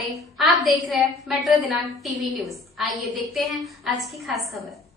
वाले, आप देख रहे हैं मेट्रो दिनांक टीवी न्यूज। आइए देखते हैं आज की खास खबर।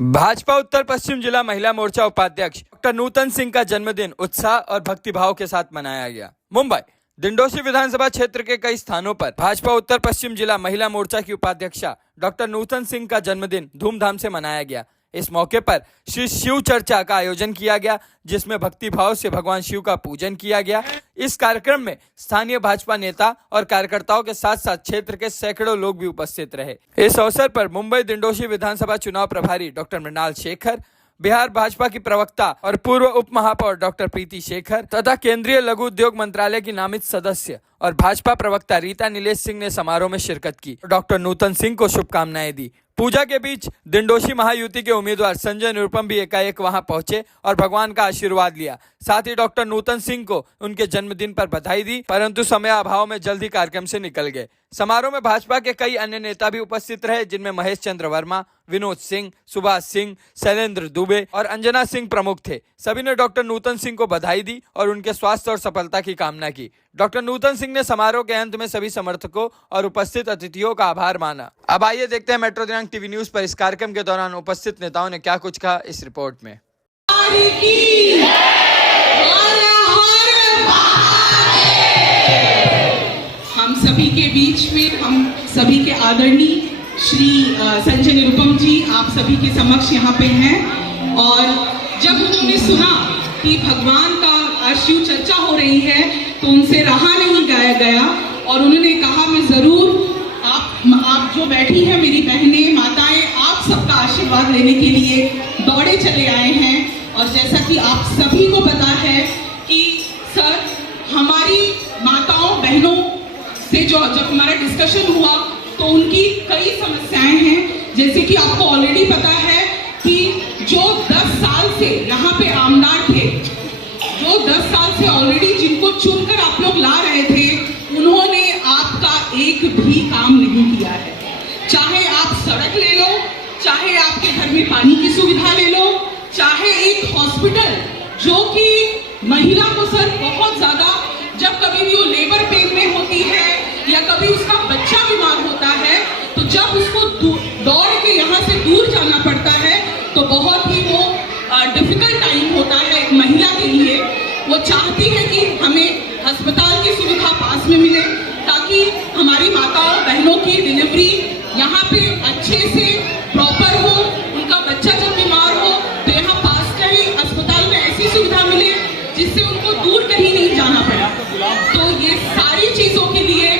भाजपा उत्तर पश्चिम जिला महिला मोर्चा उपाध्यक्ष डॉक्टर नूतन सिंह का जन्मदिन उत्साह और भक्तिभाव के साथ मनाया गया। मुंबई दिंडोशी विधानसभा क्षेत्र के कई स्थानों पर भाजपा उत्तर पश्चिम जिला महिला मोर्चा की उपाध्यक्षा डॉक्टर नूतन सिंह का जन्मदिन धूमधाम से मनाया गया। इस मौके पर श्री शिव चर्चा का आयोजन किया गया, जिसमें भक्ति भाव से भगवान शिव का पूजन किया गया। इस कार्यक्रम में स्थानीय भाजपा नेता और कार्यकर्ताओं के साथ साथ क्षेत्र के सैकड़ों लोग भी उपस्थित रहे। इस अवसर पर मुंबई दिंडोशी विधानसभा चुनाव प्रभारी डॉक्टर मृणाल शेखर, बिहार भाजपा की प्रवक्ता और पूर्व उप महापौर डॉक्टर प्रीति शेखर तथा केंद्रीय लघु उद्योग मंत्रालय की नामित सदस्य और भाजपा प्रवक्ता रीता नीलेश सिंह ने समारोह में शिरकत की। डॉक्टर नूतन सिंह को शुभकामनाएं दी। पूजा के बीच दिंडोशी महायुति के उम्मीदवार संजय निरुपम भी एकाएक वहां पहुंचे और भगवान का आशीर्वाद लिया। साथ ही डॉक्टर नूतन सिंह को उनके जन्मदिन पर बधाई दी, परंतु समय अभाव में जल्द ही कार्यक्रम से निकल गए। समारोह में भाजपा के कई अन्य नेता भी उपस्थित रहे, जिनमें महेश चंद्र वर्मा, विनोद सिंह, सुभाष सिंह, शैलेंद्र दुबे और अंजना सिंह प्रमुख थे। सभी ने डॉक्टर नूतन सिंह को बधाई दी और उनके स्वास्थ्य और सफलता की कामना की। डॉक्टर नूतन सिंह ने समारोह के अंत में सभी समर्थकों और उपस्थित अतिथियों का आभार माना। अब आइए देखते हैं मेट्रो दिनांक टीवी न्यूज पर इस कार्यक्रम के दौरान उपस्थित नेताओं ने क्या कुछ कहा इस रिपोर्ट में। हम सभी के बीच में हम सभी के आदरणीय श्री संजय निरुपम जी आप सभी के समक्ष यहाँ पे हैं, और जब उन्होंने सुना कि भगवान का शिव चर्चा हो रही है तो उनसे रहा नहीं गया और उन्होंने कहा मैं जरूर आप जो बैठी हैं मेरी बहनें माताएं, आप सबका आशीर्वाद लेने के लिए दौड़े चले आए हैं। और जैसा कि आप सभी को पता है कि सर हमारी माताओं बहनों से जब हमारा डिस्कशन हुआ तो उनकी कई समस्याएं हैं। जैसे कि आपको ऑलरेडी पता है कि जो 10 साल से यहाँ पे आमदार थे, जो 10 साल से ऑलरेडी जिनको चुनकर आप लोग ला रहे थे, उन्होंने आपका एक भी काम नहीं किया है। चाहे आप सड़क ले लो, चाहे आपके घर में पानी की सुविधा ले लो, चाहे एक हॉस्पिटल जो कि महिला को सर बहुत ज्यादा, जब कभी भी वो लेबर पेन में होती है या कभी उसका बच्चा बीमार होता है तो जब उसको दौड़ के यहाँ से दूर जाना पड़ता है तो बहुत ही वो डिफिकल्ट टाइम होता है एक महिला के लिए। वो चाहती है कि हमें अस्पताल की सुविधा पास में मिले ताकि हमारी माताओं बहनों की डिलीवरी यहाँ पे अच्छे से प्रॉपर हो, उनका बच्चा जब बीमार हो तो यहाँ पास कहीं अस्पताल में ऐसी सुविधा मिले जिससे उनको दूर कहीं नहीं जाना पड़ा। तो ये सारी चीजों के लिए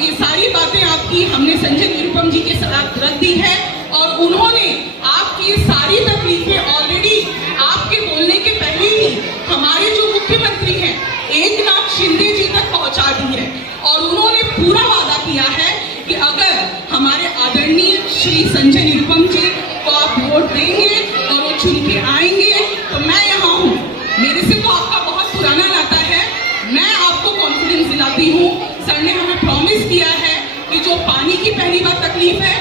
ये सारी बातें आपकी हमने संजय निरुपम जी के साथ रख दी है और उन्होंने आपकी ये सारी तकलीफें ऑलरेडी आपके बोलने के पहले ही हमारे जो मुख्यमंत्री हैं एकनाथ शिंदे जी तक पहुंचा दी है। और उन्होंने पूरा वादा किया है कि अगर हमारे आदरणीय श्री संजय निरुपम जी को आप वोट देंगे और वो चुन के आएंगे तो मैं यहाँ हूँ। मेरे से तो आपका बहुत पुराना नाता है, मैं आपको कॉन्फिडेंस दिलाती हूँ। सर ने हमें प्रॉमिस किया है कि जो पानी की पहली बार तकलीफ है,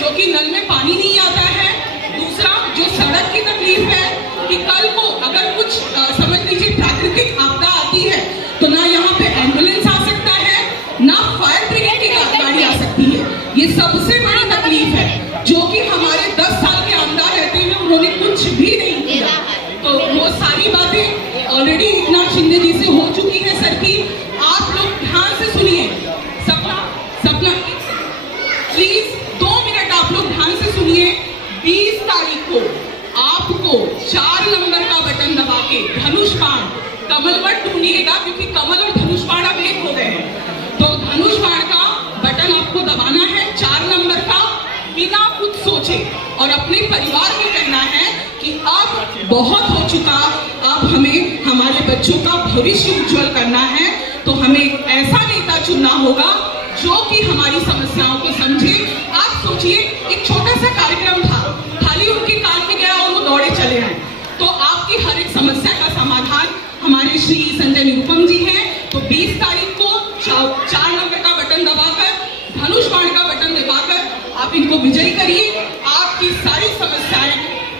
जो कि नल में पानी नहीं आता है, दूसरा जो सड़क की तकलीफ है कि कल को अगर कुछ समझ लीजिए प्राकृतिक आपदा आती है तो ना यहाँ पे एम्बुलेंस आ सकता है, ना फायर ब्रिगेड की गाड़ी आ सकती है। ये सबसे बड़ी तकलीफ है जो कि हमारे 10 साल के आमदार रहते हुए उन्होंने कुछ भी नहीं किया। तो वो सारी बातें ऑलरेडी एकनाथ शिंदे जी से हो चुकी है सर की। आप लोग ध्यान से सुनिए, सपना प्लीज 2 मिनट आप लोग ध्यान से सुनिए। 20 तारीख को आपको 4 नंबर का बटन दबा के धनुष बाण, कमल मत ढूंढिएगा क्योंकि कमल और धनुष बाण अब एक हो गए हैं। तो धनुष बाण का बटन आपको दबाना है 4 नंबर का, बिना कुछ सोचे, और अपने परिवार को कहना है कि अब बहुत हो चुका, अब हमें हमारे बच्चों का भविष्य उज्जवल करना है। तो हमें ऐसा नेता चुनना होगा जो कि हमारी समस्याओं को समझे। आप सोचिए एक छोटा सा कार्यक्रम था, खाली उनके कान में गया और वो दौड़े चले आए। तो आपकी हर एक समस्या का समाधान हमारे श्री संजय निरुपम जी हैं। तो 20 तारीख को 4 नंबर का बटन दबाकर, धनुष बाण का बटन दबाकर आप इनको विजयी करिए। आपकी सारी समस्याएं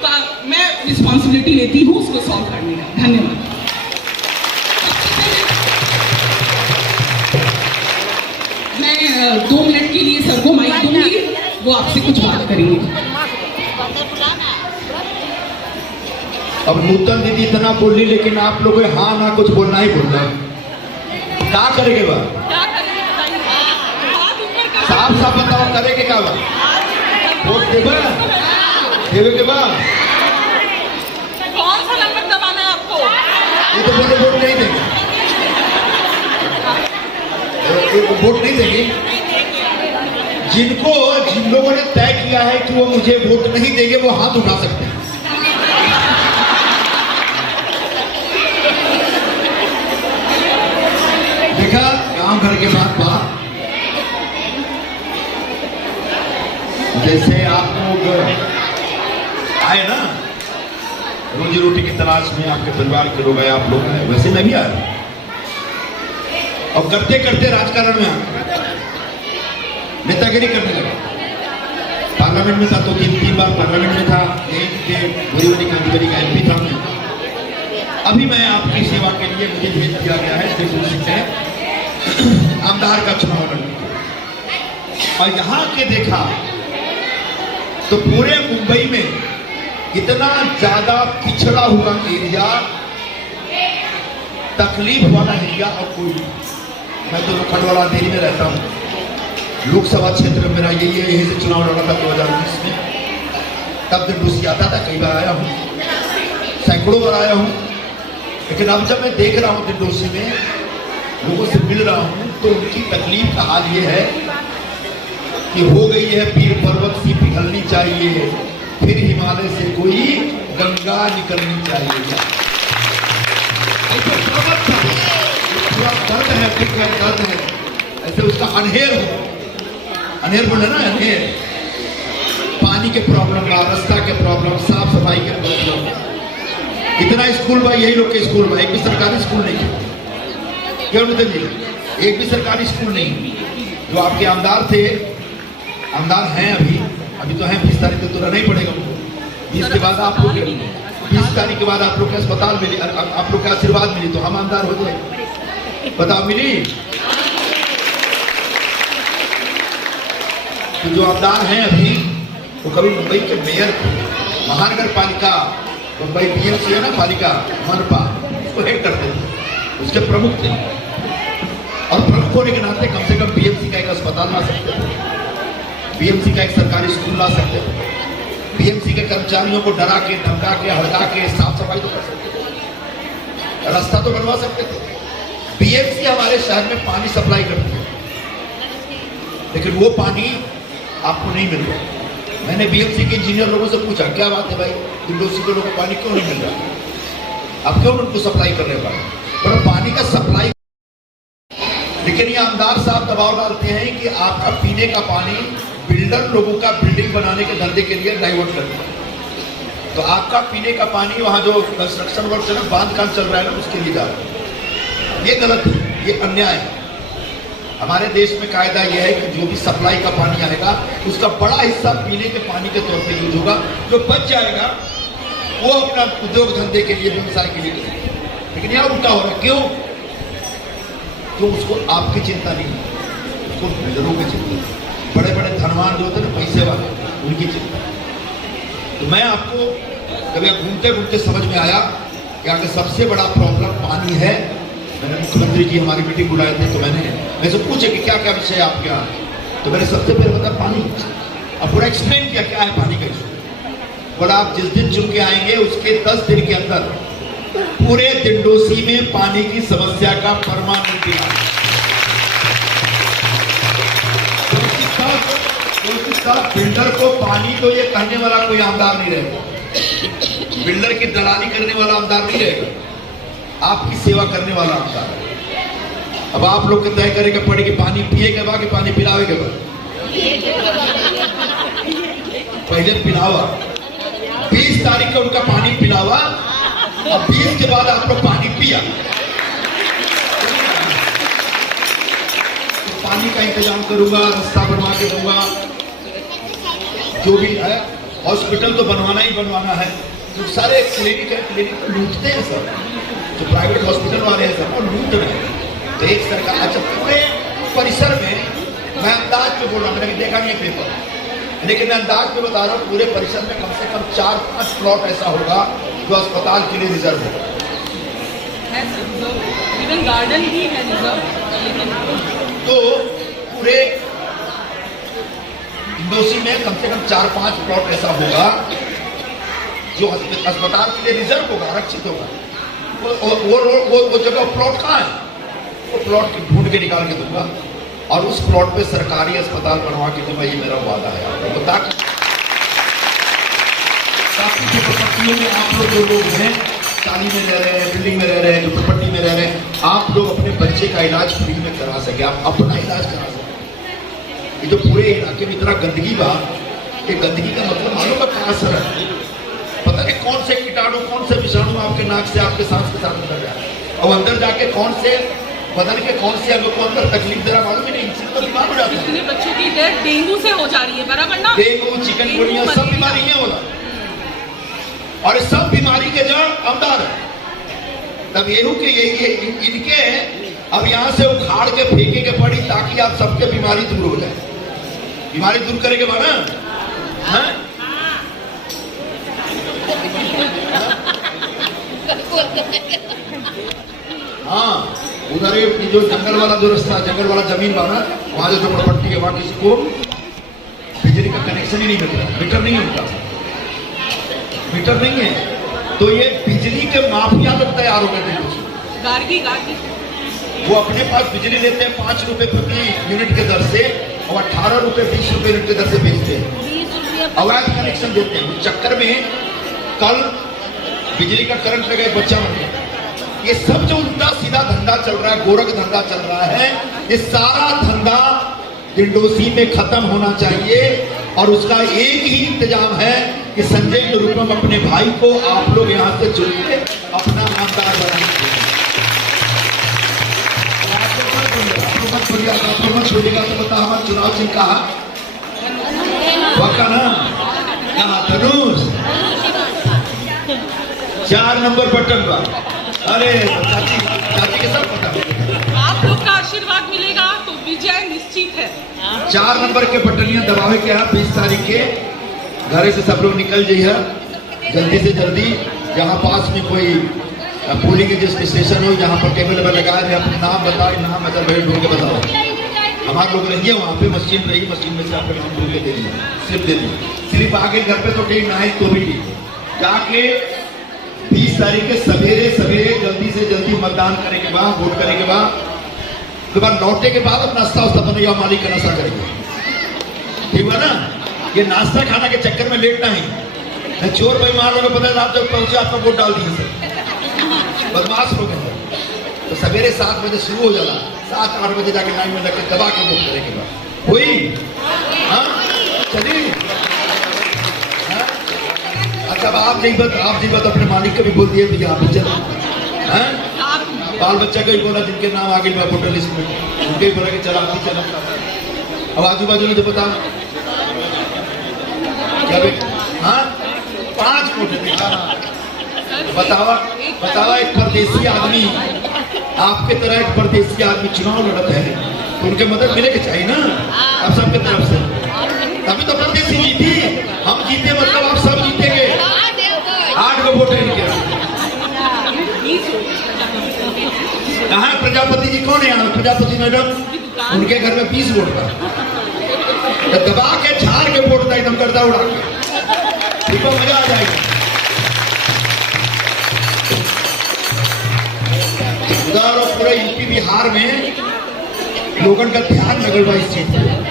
का मैं रिस्पॉन्सिबिलिटी लेती हूँ उसको सॉल्व करने का। धन्यवाद। मैं 2 मिनट के लिए सर को माइक दूंगी, वो आपसे कुछ बात करेंगे। अब नूतन दीदी इतना बोली, लेकिन आप लोग हाँ ना कुछ बोलना ही बोलना। क्या करेंगे बा? साफ साफ बताओ, करेंगे क्या बा? वोट देबा? देवे के बाद कौन सा नंबर दबाना है आपको? ये तो बोले वोट नहीं देंगे, वोट नहीं देंगे। जिन लोगों ने तय किया है कि वो मुझे वोट नहीं देंगे, वो हाथ उठा सकते हैं। देखा गांव घर के बात जैसे आप लोग आए ना रोजी रोटी की तलाश में, आपके परिवार के लोग आए, आप लोग आए, वैसे मैं भी आया। और करते करते राजकारण में आ नेतागिरी करने लगा। पार्लियामेंट में था तो 3 बार पार्लियामेंट में था, बड़ी कांतिगिरी का MP था मैं। अभी मैं आपकी सेवा के लिए मुझे भेज दिया गया है दिल्ली से आमदार का चुनाव लड़ने के। और यहाँ के देखा तो पूरे मुंबई में इतना ज्यादा पिछड़ा हुआ एरिया, तकलीफ वाला एरिया और कोई नहीं। मैं तो लोखंडवाला अंधेरी में रहता हूँ, लोकसभा क्षेत्र मेरा यही है, यहीं से चुनाव लड़ा था 2020 में। तब दिल्ली आता था, कई बार आया हूँ, सैकड़ों बार आया हूँ। लेकिन अब जब मैं देख रहा हूँ दिल्ली में लोगों से मिल रहा हूँ, तो उनकी तकलीफ का हाल ये है कि हो गई है पीर पर्वत सी पिघलनी चाहिए, फिर हिमालय से कोई गंगा निकलनी चाहिए। पूरा दर्द है, फिर क्या दर्द है, ऐसे उसका अनहेर हो, अनहेर बोले ना, अनहेर। पानी के प्रॉब्लम, रास्ता के प्रॉब्लम, साफ सफाई के प्रॉब्लम। इतना स्कूल भाई, यही लोग के स्कूल भाई, एक भी सरकारी स्कूल नहीं है। क्यों नहीं? एक भी सरकारी स्कूल नहीं। जो आपके आमदार थे, आमदार हैं अभी तो हैं, 20 तारीख तो रहना ही पड़ेगा उनको। 20 के बाद आप लोग 20 तारीख के बाद आप लोग के अस्पताल मिली, आप लोग का आशीर्वाद मिली तो हम आमदार हो गए। बताओ मिली? तो जो आमदार हैं अभी, वो कभी मुंबई के मेयर थे, महानगर पालिका, मुंबई BMC है ना पालिका, मनपा, उसको हेड करते थे, उसके प्रमुख थे। और प्रमुख होने के नाते कम से कम BMC का एक अस्पताल ला सकते थे, BMC का एक सरकारी स्कूल ला सकते थे, BMC के कर्मचारियों को डरा के, धमका के, हड़का के साफ सफाई तो कर सकते थे, रास्ता तो बनवा सकते थे। BMC हमारे शहर में पानी सप्लाई करती है, लेकिन वो पानी आपको नहीं मिल रहा। मैंने BMC के इंजीनियर लोगों से पूछा, क्या बात है भाई, दिल्ली के लोगों को पानी क्यों नहीं मिल रहा, अब क्यों उनको सप्लाई करने पाए? पर पानी का सप्लाई, लेकिन ये आमदार साहब दबाव डालते हैं कि आपका पीने का पानी बिल्डर लोगों का बिल्डिंग बनाने के धंधे के लिए डाइवर्ट करते हैं। तो आपका पीने का पानी वहां जो कंस्ट्रक्शन वर्क चल रहा है, बांध काम चल रहा है ना, उसके लिए जा रहा है। ये गलत है, ये अन्याय है। हमारे देश में कायदा यह है कि जो भी सप्लाई का पानी आएगा, उसका बड़ा हिस्सा पीने के पानी के तौर पे यूज होगा, जो बच जाएगा वो अपना उद्योग धंधे के लिए, व्यवसाय के लिए करेगा। लेकिन यहाँ उल्टा हो रहा है। क्यों? उसको आपकी चिंता नहीं है, उसको बिल्डरों की चिंता है, बड़े बड़े धनवान जो होते हैं ना, पैसे वाले, उनकी चिंता। तो मैं आपको कभी घूमते घूमते समझ में आया कि आगे सबसे बड़ा प्रॉब्लम पानी है। मैंने मुख्यमंत्री जी हमारी मीटिंग बुलाए थे, तो मैंने से पूछे कि क्या क्या विषय आपके यहाँ, तो मैंने सबसे पहले बताया पानी। अब पूरा एक्सप्लेन किया क्या है पानी का इशू। बोला आप जिस दिन चुन के आएंगे उसके 10 दिन के अंदर पूरे दिंडोसी में पानी की समस्या का परमानेंट इलाज। बिल्डर को पानी तो ये कहने वाला कोई आमदार नहीं रहेगा, बिल्डर की दलाली करने वाला आमदार नहीं रहेगा, आपकी सेवा करने वाला आमदार है। अब आप लोग को तय करेंगे पड़ेगी पानी पिए के बाद कि पानी पिलावे के बाद। पहले पिलावा, 20 तारीख को उनका पानी पिलावा, और 20 के बाद आप लोग पानी पिया। तो पानी का इंतजाम करूंगा, रास्ता बनवा के दूंगा, जो भी है। हॉस्पिटल तो बनवाना ही बनवाना है। जो सारे क्लिनिक है, क्लिनिक लूटते हैं सब, जो प्राइवेट हॉस्पिटल वाले हैं सब वो लूट रहे हैं। तो एक सरकार, अच्छा पूरे परिसर में मैं अंदाज में बोल रहा हूँ, मैंने देखा नहीं है पेपर, लेकिन मैं अंदाज में बता रहा हूँ पूरे परिसर में कम से कम 4-5 प्लॉट ऐसा होगा जो अस्पताल के लिए रिजर्व होगा। इवन गार्डन भी है रिजर्व। तो पूरे इंडोसी में कम से कम 4-5 प्लॉट ऐसा होगा जो अस्पताल के लिए रिजर्व होगा, आरक्षित होगा। वो जगह प्लॉट कहाँ है? वो प्लॉट ढूंढ के निकाल के दूंगा और उस प्लॉट पे सरकारी अस्पताल बनवा के दूंगा, ये मेरा वादा है आपको। ताकि जो प्रॉपर्टियों में आप लोग जो लोग हैं, चाली में रह रहे हैं, बिल्डिंग में रह रहे हैं, जो प्रॉपर्टी में रह रहे हैं, आप लोग अपने बच्चे का इलाज फ्री में करा सके, आप अपना इलाज करा सके। ये जो पूरे इलाके में इतना गंदगी बा, ये गंदगी का मतलब मालूम का क्या असर है? पता नहीं कौन से कीटाणु, कौन से विषाणु आपके नाक से, आपके सांस के साथ अंदर जाए और अंदर जाके कौन से बदन के कौन से अंगों को अंदर तकलीफ दे रहा मालूम ही नहीं, इनसे तो बीमार हो जाता है। इतने बच्चों की डेथ डेंगू से हो जा रही है, बराबर ना? डेंगू, चिकनगुनिया, सब बीमारी ये होला और इस सब बीमारी के जड़ अवतार है। तब ये हो कि ये इनके अब यहाँ से उखाड़ के फेंके के पड़ी ताकि आप सबके बीमारी दूर हो जाए। बीमारी दूर करेंगे ना? हाँ? हाँ, उधर जो जंगल वाला जो रास्ता, जंगल वाला जमीन वाला, वहां जो झोपड़पट्टी है, वहां किसी को बिजली का कनेक्शन ही नहीं मिल रहा, मीटर नहीं होता, मीटर नहीं है। तो ये बिजली के माफिया लोग तैयार हो गए थे। गार्गी वो अपने पास बिजली लेते हैं 5 रुपए प्रति यूनिट के दर से और 18 रुपए 20 रुपए यूनिट के दर से बेचते हैं, अवैध कनेक्शन देते हैं। उस चक्कर में कल बिजली का करंट लगा, एक बच्चा मर गया। ये सब जो उल्टा सीधा धंधा चल रहा है, गोरख धंधा चल रहा है, ये सारा धंधा डिंडोसी में खत्म होना चाहिए और उसका एक ही इंतजाम है कि संजय निरुपम अपने भाई को आप लोग यहाँ से चुन के अपना नामदार बनाएंगे। मत छोड़ेगा तो बता, हमारा चुनाव चिन्ह कहा धनुष 4 नंबर बटन पर। अरे चाची के सब पता, आप लोग का आशीर्वाद मिलेगा तो विजय निश्चित है। 4 नंबर के बटनियां दबावे के आप 20 तारीख के घरे से सब लोग निकल जाइए जल्दी से जल्दी। जहाँ पास में कोई पोलिंग स्टेशन हो, जहाँ पर टेबल पर लगाए रहे, अपने नाम बताए, नाम अगर भेज ढूंढ के बताओ। हमारे लोग रहिए वहाँ पे, मशीन रही, मशीन में से आपका नाम ढूंढ के दे दिए, स्लिप दे दिए। स्लिप आगे घर पे तो ठीक ना है तो भी ठीक, जाके 20 तारीख के सवेरे सवेरे जल्दी से जल्दी मतदान करने के बाद, वोट करने के बाद, उसके बाद लौटने के बाद अब नाश्ता वास्ता बनेगा, मालिक का नाश्ता करेंगे, ठीक है ना? ये नाश्ता खाना के चक्कर में लेट नहीं, चोर भाई मार लोग पता है आप जब पहुंचे आपका वोट डाल दिए सर, बदमाश लोग हैं। तो सवेरे 7 बजे शुरू हो जाना, 7-8 बजे जाके लाइन में लगकर दबा के वोट करने के बाद हुई। हाँ चलिए, अच्छा आप नहीं बात अपने मालिक को भी बोल दिए भैया आप चलो। बाल बच्चा को भी बोला जिनके नाम आगे वोटर लिस्ट में, उनके भी बोला कि चला नहीं चला। अब आजू बाजू में तो बता क्या भाई? हाँ 5 वोट बतावा एक परदेसी आदमी, आपके तरह एक परदेसी आदमी चुनाव लड़त है तो उनके मदद मिले के चाहिए ना आप सबके तरफ से, तभी तो परदेसी जीती। हम जीते मतलब आप सब जीतेंगे। 8 को वोट है इनके। कहाँ प्रजापति जी कौन है यहाँ? प्रजापति मैडम, उनके घर में 20 वोट था, दबा के झाड़ के वोट था एकदम करता उड़ा के, ठीक है, मजा आ जाएगा। उधर और पूरे यूपी बिहार में लोगों का ध्यान लगल बा इस चीज पर।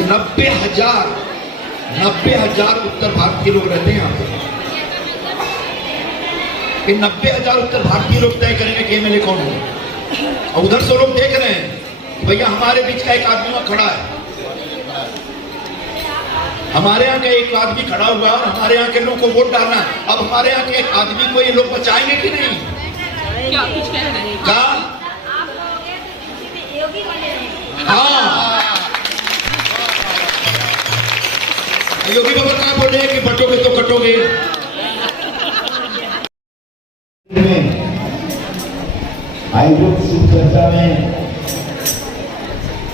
90,000 उत्तर भारतीय लोग रहते हैं यहाँ पे। 90,000 उत्तर भारतीय लोग तय करेंगे कि एमएलए कौन हो। और उधर से लोग देख रहे हैं भैया हमारे बीच का एक आदमी वहां खड़ा है, हमारे यहाँ का एक आदमी खड़ा हुआ और हमारे यहाँ के लोग को वोट डालना है। अब हमारे यहाँ के एक आदमी को ये लोग बचाएंगे कि नहीं? क्या कुछ कह रहे हैं? हाँ योगी बाबा क्या बोले कि बटोगे तो कटोगे। आयोजक चर्चा में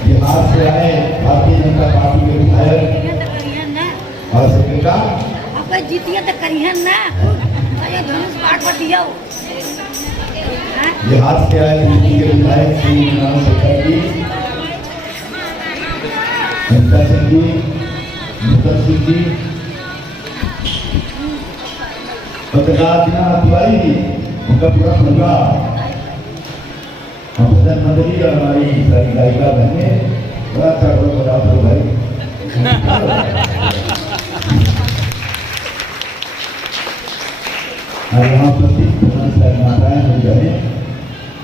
बिहार से आए भारतीय जनता पार्टी के विधायक और सेक्रेटरी अब जीतिए तो करिए ना अरे धनुष पाठ पर दियो बिहार से आए यूपी के विधायक श्री नारायण शेखर जी, अनिता सिंह जी, नूतन सिंह जी, पत्रकार तिवारी जी, उनका पूरा परिवार, हम भजन मंडली और हमारी सारी गायिका बहने बड़ा अच्छा बता दो भाई। और यहाँ प्रति माताएं हो जाए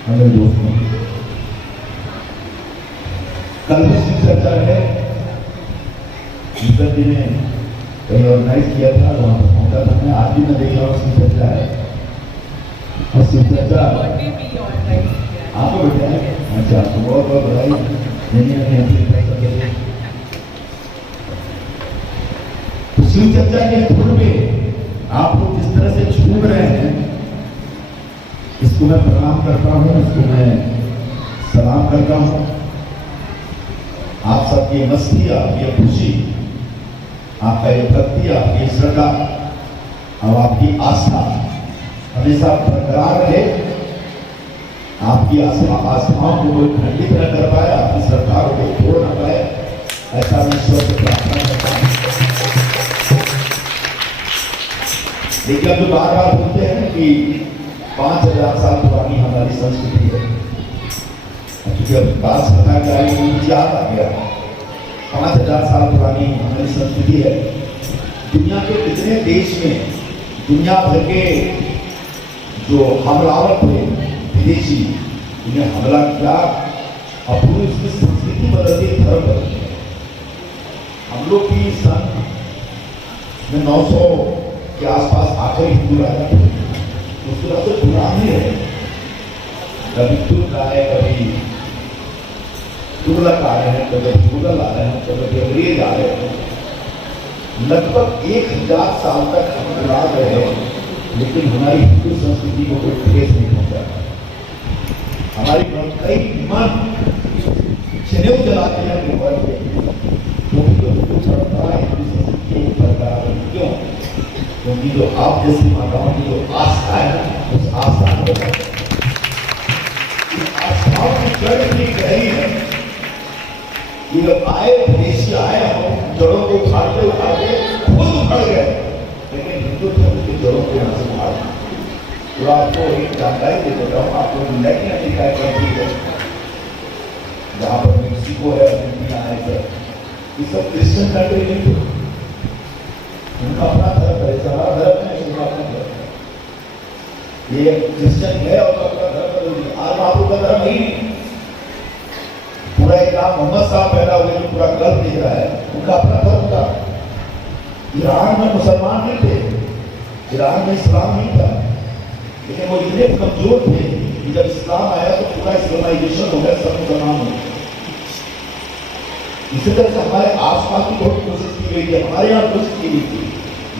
हमें दोस्तों, कल भी शिव चर्चा है, ईश्वर जी ने कहीं ऑर्गेनाइज किया था, वहाँ पर पहुंचा था मैं, आज भी मैं देख रहा हूँ शिव चर्चा है और शिव चर्चा आपको बेटा है। अच्छा, आपको बहुत बहुत बधाई। तो शिव चर्चा के धुन में आप लोग जिस तरह से झूम रहे हैं, इसको मैं प्रणाम करता हूँ, इसको मैं सलाम करता हूँ। आप सबकी मस्ती, आपकी खुशी, आपका ये भक्ति, आपकी श्रद्धा और आपकी आस्था हमेशा बरकरार रहे। आपकी आस्थाओं को कोई खंडित न कर पाए, आपकी श्रद्धा को कोई तोड़ न पाए, ऐसा मैं ईश्वर से प्रार्थना करता हूँ। देखिए, हम तो बार बार बोलते हैं कि 5000 साल पुरानी हमारी संस्कृति है, क्योंकि अब बात पता क्या याद आ गया, 5000 साल पुरानी हमारी संस्कृति है। दुनिया के कितने देश में दुनिया भर के जो हमलावर थे विदेशी, उन्हें हमला किया और पूरी उसकी संस्कृति बदल दी, धर्म बदल दिया। हम लोग की सन में 900 के आसपास आकर हिंदू राजा थे, उसके बाद तो गुलाम ही है, कभी तुर्क आए, कभी तुगलक आ रहे हैं, कभी मुगल आ रहे हैं, कभी अंग्रेज आ रहे हैं। लगभग 1000 साल तक हम गुलाम रहे, लेकिन हमारी हिंदू संस्कृति को कोई ठेस नहीं पहुंचा। हमारी कई मन जनेऊ जलाते हैं हिंदू संस्कृति के ऊपर। क्यों? क्योंकि जो आप जैसी माताओं की जो आस्था है ना, उस आस्था को आस्थाओं की जड़ इतनी गहरी है कि जब आए विदेशी आए, हम जड़ों को उखाड़ते उखाड़ते खुद उखड़ गए, लेकिन हिंदू धर्म की जड़ों को यहाँ से उखाड़। तो आपको एक जानकारी दे देता हूँ, आपको लैटिन अमेरिका कंट्री है जहाँ पर मेक्सिको है, अर्जेंटीना है, ये सब क्रिश्चियन कंट्री नहीं थे, उनका अपना धर्म है, हमारा धर्म है, उनका अपना धर्म है। ये क्रिश्चियन है और अपना धर्म है, आज वहाँ का धर्म नहीं, पूरा एक नाम मोहम्मद साहब पैदा हुए जो पूरा गर्व दिख रहा है, उनका अपना धर्म था। ईरान में मुसलमान नहीं थे, ईरान में इस्लाम नहीं था, लेकिन वो इतने कमजोर थे कि जब इस्लाम आया तो पूरा इस्लामाइजेशन हो गया, सब मुसलमान हो गए। इसी तरह से हमारे आसपास की बहुत कोशिश की गई थी, हमारे यहाँ कोशिश की गई थी,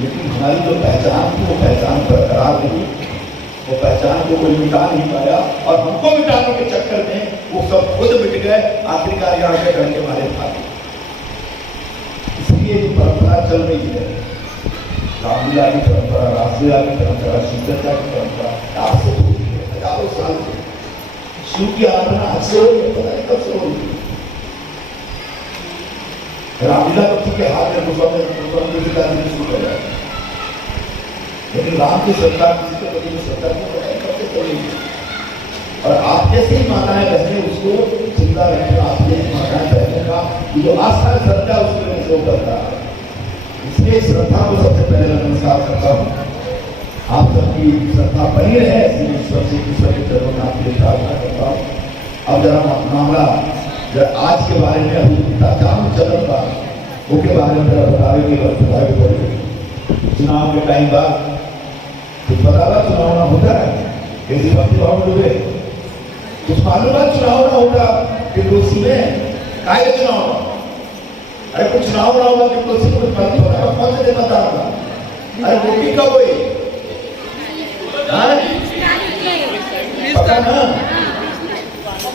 लेकिन हमारी जो पहचान थी वो पहचान बरकरार रही, वो पहचान को कोई मिटा नहीं पाया, और हमको मिटाने के चक्कर में वो सब खुद मिट गए, आखिरकार यहाँ के डर के मारे भागे। इसलिए जो परंपरा चल रही है, रामलीला की परंपरा, रासलीला की परंपरा, शिवचर्चा की परंपरा, आज से होती है, हजारों साल से। शिव की आराधना आज से हो रही है, पता नहीं कब से हो रही है। रामलीला बच्ची के हाथ में शुरू कर रहा है, लेकिन राम की श्रद्धा, किसी के प्रति में श्रद्धा कब से करेगी। और आप जैसे ही माताएं बहने उसको जिंदा रखना, आप जैसी माताएं बहने का जो आस्था श्रद्धा उसके लिए शो करता है। इसलिए श्रद्धा को सबसे पहले मैं नमस्कार करता हूँ। आप सबकी श्रद्धा बनी रहे, इसलिए ईश्वर से ईश्वर के चरणों में आपके लिए प्रार्थना करता हूँ। अब जरा मामला जब आज के बारे में अभी चालू चलन का उसके बारे में जरा बतावे पड़ेगी। चुनाव के टाइम बाद कुछ पता था चुनाव ना होता है, कैसी भक्ति भाव डूबे, कुछ मालूम है चुनाव ना होगा टिप्लोसी में, काय चुनाव, अरे कुछ चुनाव ना होगा टिप्लोसी में, कौन से दिन बता होगा, अरे वोटिंग कब हुई, पता ना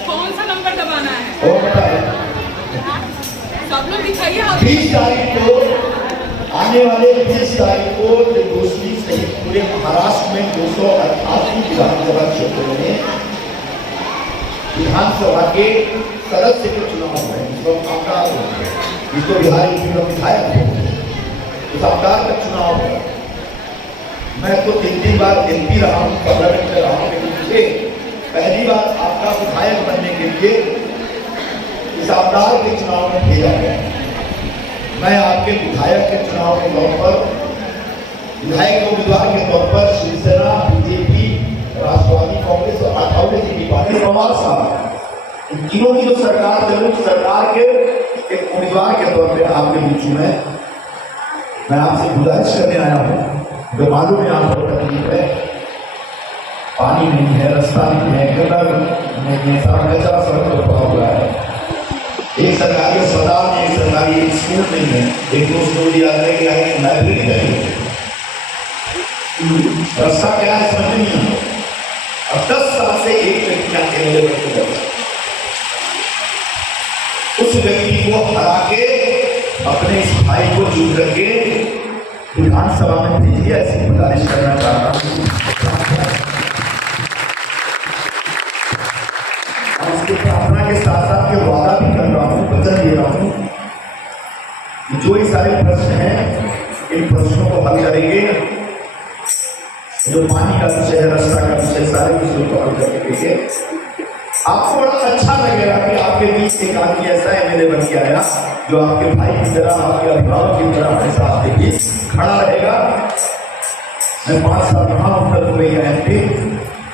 कौन सा नंबर दबाना है, वो पता है, तो दिखाइए आप। 20 तारीख को आने वाले 20 तारीख को दिंडोशी सहित पूरे महाराष्ट्र में 288 विधानसभा क्षेत्रों में विधानसभा के सदस्य के चुनाव हुए। विधायक उस आकार का चुनाव हुआ। मैं तो 3 बार MP रहा हूँ, पार्लियामेंट में रहा हूँ, लेकिन मुझे पहली बार आपका विधायक बनने के लिए इस आकार के चुनाव में भेजा गया। मैं आपके विधायक के चुनाव के तौर पर, विधायक उम्मीदवार के तौर पर शिवसेना, BJP, राष्ट्रवादी कांग्रेस और आठावले जी की पार्टी पवार साहब, इन तीनों की जो सरकार चली, सरकार के एक उम्मीदवार के तौर पर आपके बीच में मैं आपसे गुजारिश करने आया हूँ। जो मालूम है आपको तकलीफ है, पानी नहीं है, रास्ता नहीं है, गटर नहीं है, सारा कचरा सड़क पर पड़ा हुआ है, एक सरकारी अस्पताल में, एक सरकारी स्कूल नहीं है, एक दोस्त को दिया है कि एक लाइब्रेरी नहीं है, रास्ता क्या है समझ नहीं आता। अब 10 साल से एक व्यक्ति अकेले बैठे रहता है, उस व्यक्ति को हरा के अपने इस भाई को चुन करके विधानसभा में भेजिए, ऐसी गुजारिश करना चाहता हूँ। उसकी प्रार्थना के साथ साथ ये वादा भी कर रहा हूँ, वचन दे रहा हूँ कि जो ये सारे प्रश्न हैं, इन प्रश्नों को हल करेंगे। जो पानी का विषय है, रास्ता का विषय, सारे विषयों को हल करेंगे। आपको बड़ा अच्छा लगेगा कि आपके बीच एक आदमी ऐसा MLA बन के आया जो आपके भाई की तरह, आपके अभिभावक की तरह हमारे साथ देखिए खड़ा रहेगा। मैं 5 साल रहा उत्तर कोरिया MP,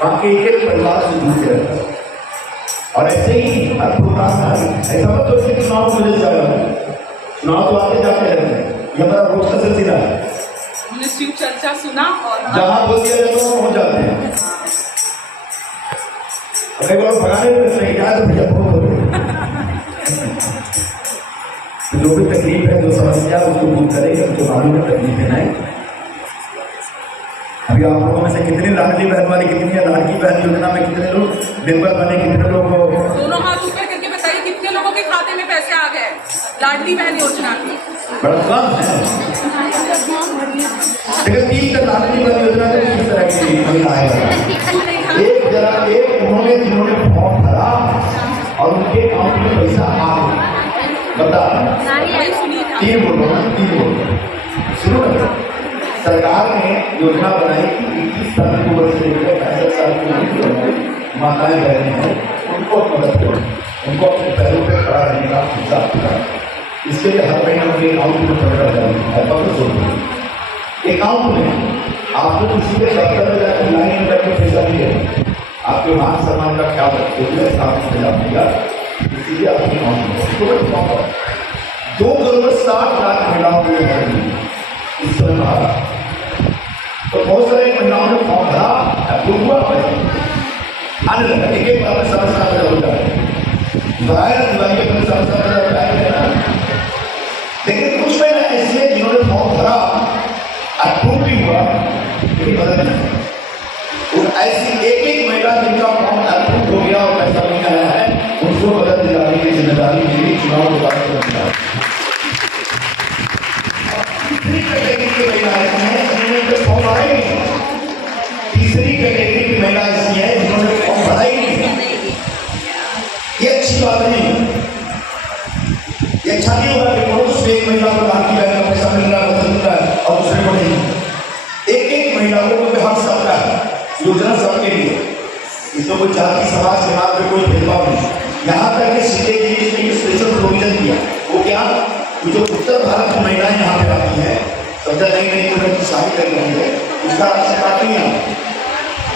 बाकी एक परिवार से जुड़ के रहता है और ऐसे ही हर प्रोग्राम में ऐसा मत तो इसके चुनाव मुझे जाएगा, चुनाव तो आते जाते रहते हैं, ये हमारा रोज का सिलसिला है। हमने शिव चर्चा सुना और जहाँ बोल दिया जाए तो पहुंच जाते हैं। अगर एक बार भगाने में नहीं जाए तो भैया बहुत हो जो भी तकलीफ है, जो समस्या है, उसको दूर करेगा, जो मालूम है तकलीफ है नहीं। अभी आप लोगों में से कितने लाडली बहन वाली, कितनी है लाडली बहन योजना में, कितने लोग मेंबर बने, कितने लोग दोनों हाथ ऊपर करके बताइए कितने लोगों के खाते में पैसे आ गए लाडली बहन योजना की? बड़ा कम है। लेकिन 3 लाडली बहन योजना में किस तरह की महिलाएं एक उन्होंने जिन्होंने फॉर्म भरा और उनके अकाउंट में पैसा आ गया, बता 3 बोलो सुनो। सरकार ने योजना बनाई कि 21 साल की उम्र से लेकर 65 साल की उम्र माताएं बहनें हैं, उनको मदद करो, उनको अपने पैरों पर खड़ा रहने का हिसाब दिलाओ। इसके लिए हर महीने उनके अकाउंट में 15,000 अकाउंट में आपको किसी के दफ्तर में जाकर लाइन में जाकर पैसा नहीं है, आपके मान सम्मान का ख्याल रखते हुए दिया, इसीलिए आपके अकाउंट में 2 करोड़ 60 लाख महिलाओं को इस समय भरा। तो बहुत सारे महिलाओं ने फॉर्म भरा, अप्रूव हुआ, आने लगा एक बार में 7,000 हो जाए, दिवाली के अपने 7,000 हो जाएगा। लेकिन कुछ महिला ऐसी है जिन्होंने फॉर्म भरा, अप्रूव भी हुआ, लेकिन मदद नहीं। और ऐसी एक महिला जिनका फॉर्म अप्रूव हो गया और पैसा नहीं आया है, उनको मदद दिलाने की जिम्मेदारी मेरी चुनाव के बाद तीसरी कैटेगरी की महिलाएं हैं जिन्होंने फॉर्म भरा ही नहीं। तीसरी कैटेगरी की महिला ऐसी है जिन्होंने फॉर्म भरा ही नहीं। ये अच्छी बात नहीं, ये अच्छा नहीं होगा कि पुरुष एक महिला को लाठी बहन का पैसा मिल रहा है और दूसरे को नहीं। एक महिला को हक सबका है, योजना सबके लिए, इसमें कोई जाति समाज के नाम पे कोई भेदभाव नहीं। यहाँ तक कि सीधे जी स्पेशल प्रोविजन दिया, वो क्या, जो उत्तर भारत की महिलाएं यहाँ पे आती हैं, समझा नहीं उन्हें की शादी कर रही है, उसका राशन कार्ड नहीं है,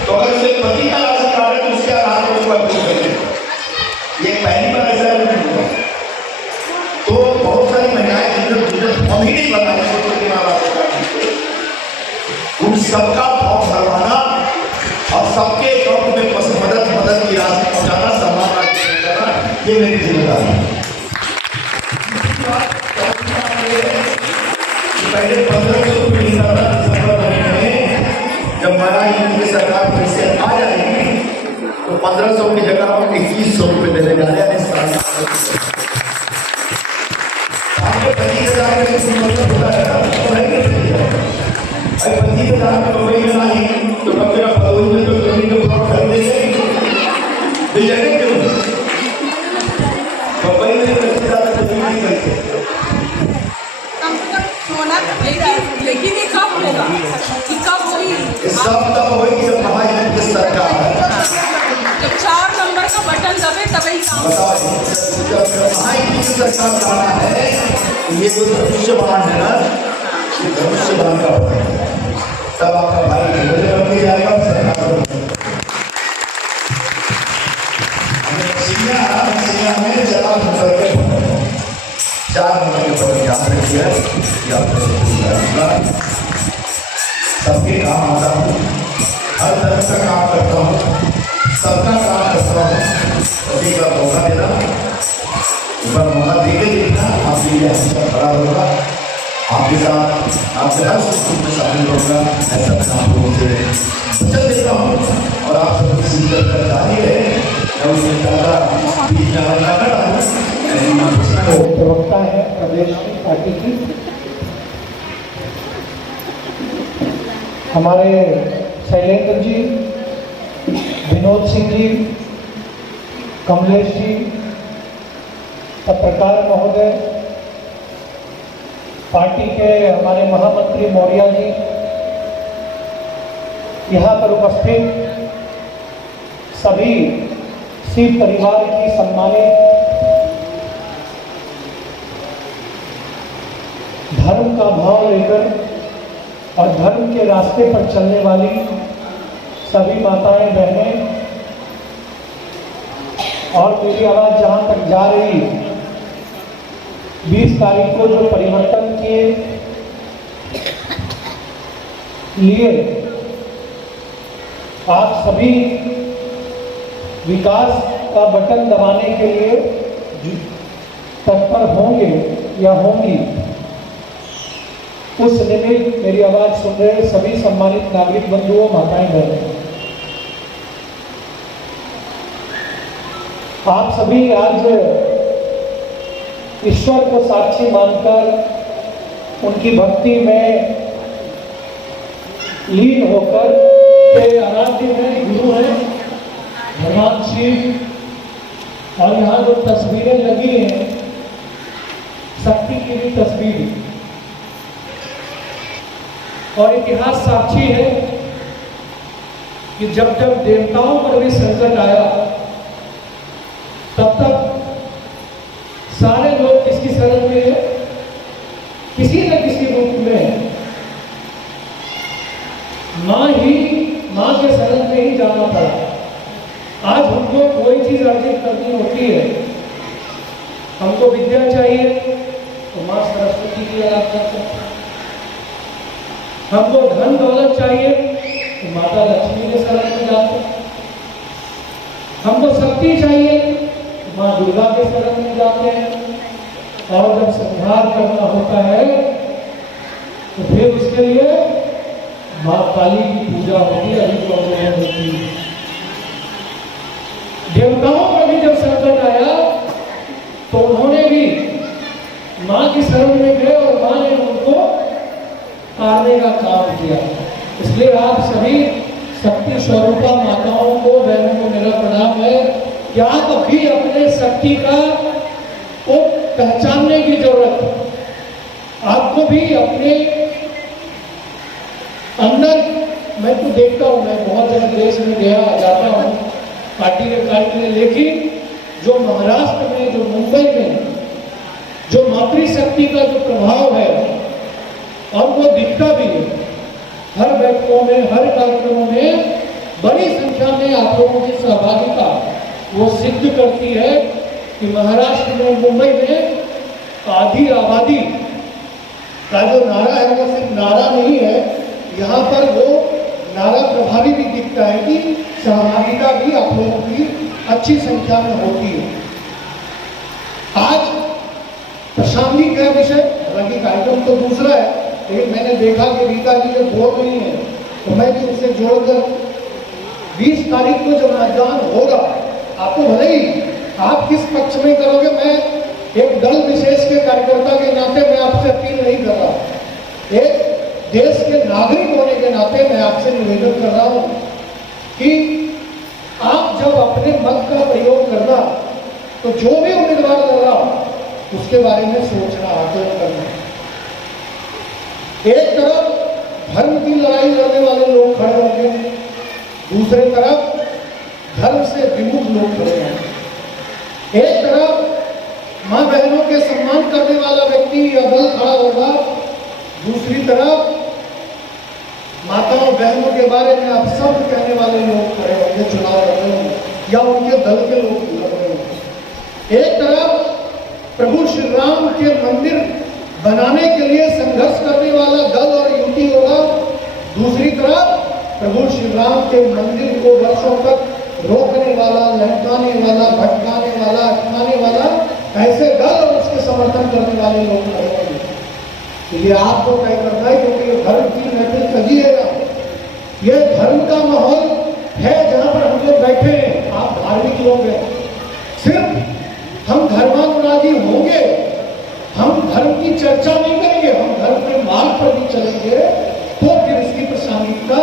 तो अगर उसके पति का राशन कार्ड है तो उसके आधार पर उसको अप्रूव करते हैं। ये पहली बार ऐसा नहीं हुआ। तो बहुत सारी महिलाएं जिन्होंने फॉर्म ही नहीं बनाया, उन सबका फॉर्म भरवाना और सबके अकाउंट में मदद की राशि पहुंचाना, सम्मान करना, ये मेरी जिम्मेदारी है। पहले 1500 रुपये मिलता था दिसंबर महीने में, जब हमारी सरकार फिर से आ जाएगी तो 1500 की जगह हम 2100 रुपये देने जा रहे हैं। कहाँ इतनी सरकार लाना है, ये जो धनुष्यबाण है ना, ये धनुष्यबाण का होता है, तब आपका भाई बन के जाएगा और सरकार में जवाब करके 4 नंबर के पद याद रखिए, सबके काम आता हूँ, हर तरह का काम करता हूँ, सबका काम करता हूँ, सभी का मौका देना, ऊपर मौका देके देखना, आपके लिए हमेशा खड़ा होगा, आपके साथ आपसे हर सुख में शामिल होगा, ऐसा मैं आप लोगों से वचन देता हूँ। और आप सबको सुनकर कर चाहिए मैं उसमें ज़्यादा बीच में आवाज़ ना करूँ। प्रवक्ता है प्रदेश पार्टी की, हमारे शैलेंद्र जी, विनोद सिंह जी, कमलेश जी, पत्रकार महोदय, पार्टी के हमारे महामंत्री मौर्य जी, यहाँ पर उपस्थित सभी सिख परिवार की सम्मानित धर्म का भाव लेकर और धर्म के रास्ते पर चलने वाली सभी माताएं बहनें, और मेरी आवाज़ जहाँ तक जा रही, 20 तारीख को जो परिवर्तन के लिए आप सभी विकास का बटन दबाने के लिए तत्पर होंगे या होंगी, उस निमित्त मेरी आवाज़ सुन रहे सभी सम्मानित नागरिक बंधुओं, माताएं बहनें, आप सभी आज ईश्वर को साक्षी मानकर उनकी भक्ति में लीन होकर के आराध्य में गुरु हैं भगवान शिव, और यहाँ जो तस्वीरें लगी हैं शक्ति की भी तस्वीर, और इतिहास साक्षी है कि जब जब देवताओं पर भी संकट आया तब तक सारे लोग किसकी शरण में, किसी न किसी रूप में माँ के शरण में ही जाना पड़ा। आज हमको कोई चीज अर्जित करनी होती है, हमको विद्या चाहिए तो माँ सरस्वती की याद करते हैं, हमको धन दौलत चाहिए तो माता लक्ष्मी के शरण में जाते हैं, हमको शक्ति चाहिए तो माँ दुर्गा के शरण में जाते हैं, और जब संहार करना होता है तो फिर उसके लिए माँ काली की पूजा होती है, अभी होती है। देवताओं पर भी जब संकट आया तो उन्होंने भी माँ की शरण में गए और माँ ने उनको तारने का काम किया। इसलिए आप सभी शक्ति स्वरूपा माताओं को, बहनों को मेरा प्रणाम है कि आप भी अपने शक्ति का को पहचानने की जरूरत है। आपको भी अपने अंदर, मैं तो देखता हूँ, मैं बहुत जगह देश में गया जाता हूँ पार्टी के कार्य में, लेकिन जो महाराष्ट्र में, जो मुंबई में जो मातृशक्ति का जो प्रभाव है और वो दिखता भी है, हर बैठकों में, हर कार्यक्रमों में बड़ी संख्या में आप लोगों की सहभागिता वो सिद्ध करती है कि महाराष्ट्र में, मुंबई में आधी आबादी का जो नारा है वो सिर्फ नारा नहीं है, यहाँ पर वो नारा प्रभावी भी दिखता है कि सहभागिता भी आप लोगों की अच्छी संख्या में होती है। आज प्रशांति का विषय, हालांकि कार्यक्रम तो दूसरा है, लेकिन मैंने देखा कि रीता जी जब बोल रही है तो मैं भी उससे जोड़कर 20 तारीख को जब मतदान होगा, आपको भले ही आप किस पक्ष में करोगे, मैं एक दल विशेष के कार्यकर्ता के नाते मैं आपसे अपील नहीं कर रहा, एक देश के नागरिक होने के नाते मैं आपसे निवेदन कर रहा हूं कि आप जब अपने मत का प्रयोग करना तो जो भी उम्मीदवार लड़ रहा हो उसके बारे में सोचना, आकलन करना। एक तरफ धर्म की लड़ाई लड़ने वाले लोग खड़े होंगे, दूसरे तरफ धर्म से विमुख लोग खड़े होंगे। एक तरफ माँ बहनों के सम्मान करने वाला व्यक्ति या दल खड़ा होगा, दूसरी तरफ माताओं बहनों के बारे में अपशब्द कहने वाले लोग खड़े होंगे, चुनाव लड़ रहे होंगे या उनके दल के लोग लड़ रहे होंगे। एक तरफ प्रभु श्री राम के मंदिर बनाने के लिए संघर्ष करने वाला दल और युवती होगा, दूसरी तरफ प्रभु श्री राम के मंदिर को वर्षों तक रोकने वाला, लटकाने वाला, भटकाने वाला, अटकाने वाला ऐसे दल और उसके समर्थन करने वाले लोग खड़े होंगे। तो ये आपको तय करना है, क्योंकि धर्म की महफिल सजी है, ये धर्म का माहौल है जहां पर हम लोग बैठे हैं। आप धार्मिक लोग हैं, सिर्फ हम धर्मानुरागी होंगे, हम धर्म की चर्चा नहीं करेंगे, हम धर्म के मार्ग पर भी चलेंगे, तो फिर इसकी प्रासंगिकता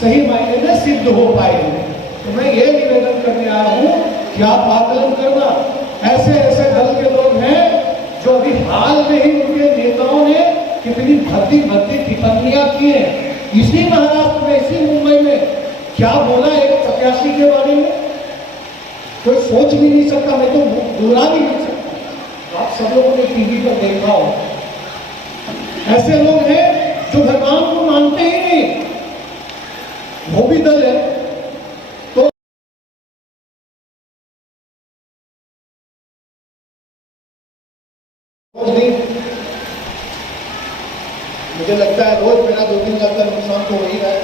सही मायने में सिद्ध हो पाएगी। तो मैं ये निवेदन करने आया हूं कि आप आकलन करना, ऐसे ऐसे दल के लोग हैं जो अभी हाल में ही उनके नेताओं ने कितनी भद्दी भद्दी टिप्पणियां की हैं। इसी महाराष्ट्र में, इसी मुंबई में क्या बोला एक प्रत्याशी के बारे में, कोई सोच भी नहीं सकता, मैं तो बुला भी नहीं सकता। आप सब लोगों ने टीवी पर देखा हो, ऐसे लोग हैं जो भगवान को मानते ही नहीं, वो भी दल है। तो मुझे लगता है रोज मेरा 2-3 लाख का नुकसान तो हो ही रहा है,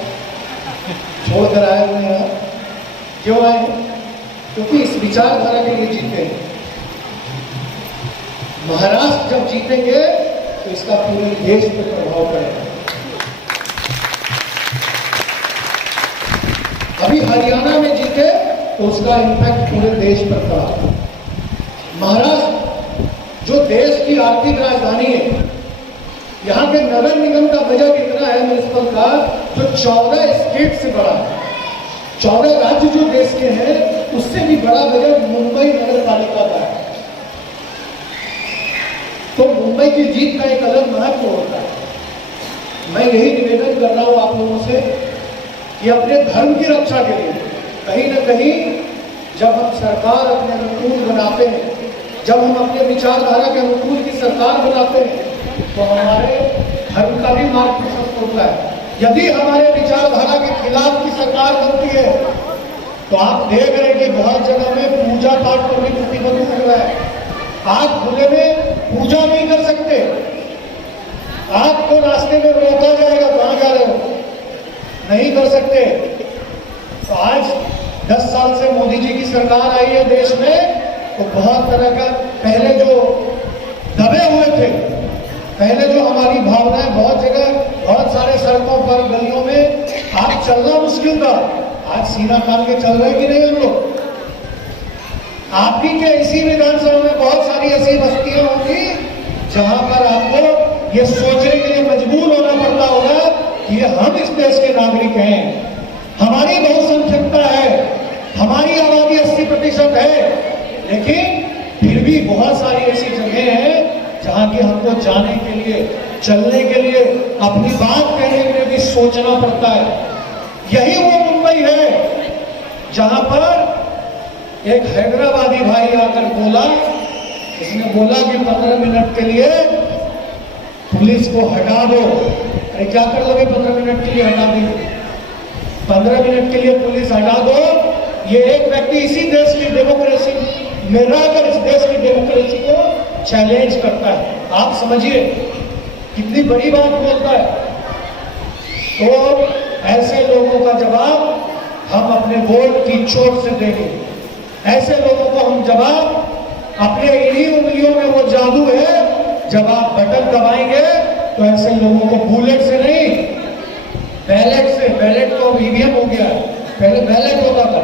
छोड़कर आए हुए हैं। क्यों आए? क्योंकि इस विचारधारा के लिए जीते हैं। महाराष्ट्र जब जीतेंगे तो इसका पूरे देश पर प्रभाव पड़ेगा। अभी हरियाणा में जीते तो उसका इम्पैक्ट पूरे देश पर पड़ा। महाराष्ट्र जो देश की आर्थिक राजधानी है, यहाँ के नगर निगम का बजट इतना है म्युनिसिपल का, जो 14 स्टेट से बड़ा है। 14 राज्य जो देश के हैं उससे भी बड़ा बजट मुंबई नगर पालिका का है। तो मुंबई की जीत का एक अलग महत्व होता है। मैं यही निवेदन कर रहा हूं आप लोगों से कि अपने धर्म की रक्षा के लिए कहीं ना कहीं जब हम सरकार अपने अनुकूल बनाते हैं, जब हम अपने विचारधारा के अनुकूल की सरकार बनाते हैं, तो हमारे धर्म का भी मार्ग प्रशस्त होता है। यदि हमारे विचारधारा के खिलाफ की सरकार बनती है तो आप देख रहे हैं कि बहुत जगह में पूजा पाठ पर भी प्रतिबंध हो रहा है। आप खुले में पूजा नहीं कर सकते, आपको रास्ते में रोका जाएगा, कहां जा रहे हो, नहीं कर सकते। तो आज 10 साल से मोदी जी की सरकार आई है देश में, तो बहुत तरह का पहले जो दबे हुए थे, पहले जो हमारी भावनाएं बहुत जगह, बहुत सारे सड़कों पर, गलियों में आप चलना मुश्किल था, आज सीना तान के चल रहे कि नहीं हम लोग। आपकी के इसी विधानसभा में बहुत सारी ऐसी बस्तियां होंगी जहां पर आपको ये सोचने के लिए मजबूर होना पड़ता होगा कि हम इस देश के नागरिक हैं, हमारी बहुसंख्यकता है, हमारी आबादी 80% है, लेकिन फिर भी बहुत सारी ऐसी जगह हैं जहां की हमको जाने के लिए, चलने के लिए, अपनी बात कहने के लिए भी सोचना पड़ता है। यही वो मुंबई है जहां पर एक हैदराबादी भाई आकर बोला, इसने बोला कि 15 मिनट के लिए पुलिस को हटा दो। अरे क्या कर लोगे 15 मिनट के लिए हटा दी? 15 मिनट के लिए पुलिस हटा दो। ये एक व्यक्ति इसी देश की डेमोक्रेसी में रहकर इस देश की डेमोक्रेसी को चैलेंज करता है। आप समझिए कितनी बड़ी बात बोलता है। तो ऐसे लोगों का जवाब हम अपने वोट की चोट से देंगे। ऐसे लोगों को हम जवाब अपने इन्हीं उंगलियों में वो जादू है, जब आप बटन दबाएंगे तो ऐसे लोगों को बुलेट से नहीं, बैलेट से, बैलेट तो ईवीएम हो गया है, पहले बैलेट होता था,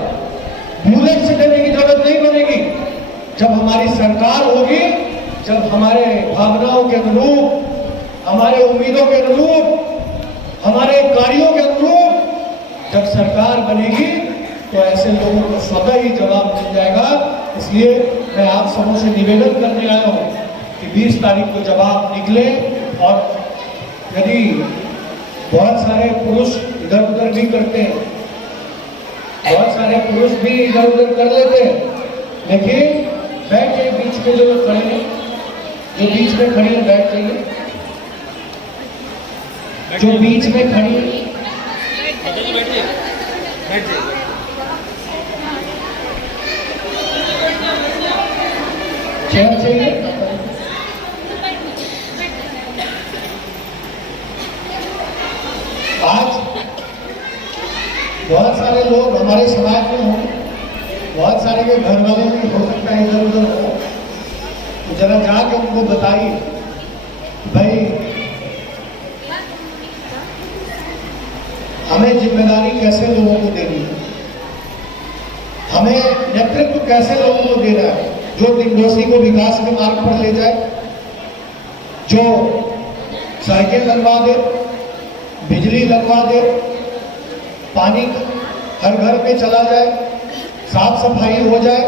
बुलेट से देने की जरूरत नहीं बनेगी। जब हमारी सरकार होगी, जब हमारे भावनाओं के अनुरूप, हमारे उम्मीदों के अनुरूप, हमारे कार्यों के अनुरूप जब सरकार बनेगी तो ऐसे लोगों को स्वतः ही जवाब मिल जाएगा। इसलिए मैं आप सबों से निवेदन करने आया हूं कि 20 तारीख को जवाब निकले, और यदि बहुत सारे पुरुष इधर उधर भी करते हैं, बहुत सारे पुरुष भी इधर उधर कर लेते हैं, लेकिन बैठ के बीच में जो लोग खड़े हैं, जो बीच में खड़ी है बैठ जाइए, जो बीच में खड़ी है चेयर चाहिए। आज बहुत सारे लोग हमारे समाज में हों, बहुत सारे के घर वाले भी हो सकता है इधर उधर हो, तो जरा जाके उनको बताइए भाई हमें जिम्मेदारी कैसे लोगों को देनी है, हमें नेतृत्व कैसे लोगों को देना है, जो दिंडोसी को विकास के मार्ग पर ले जाए, जो सड़कें बनवा दे, बिजली लगवा दे, पानी हर घर में चला जाए, साफ सफाई हो जाए,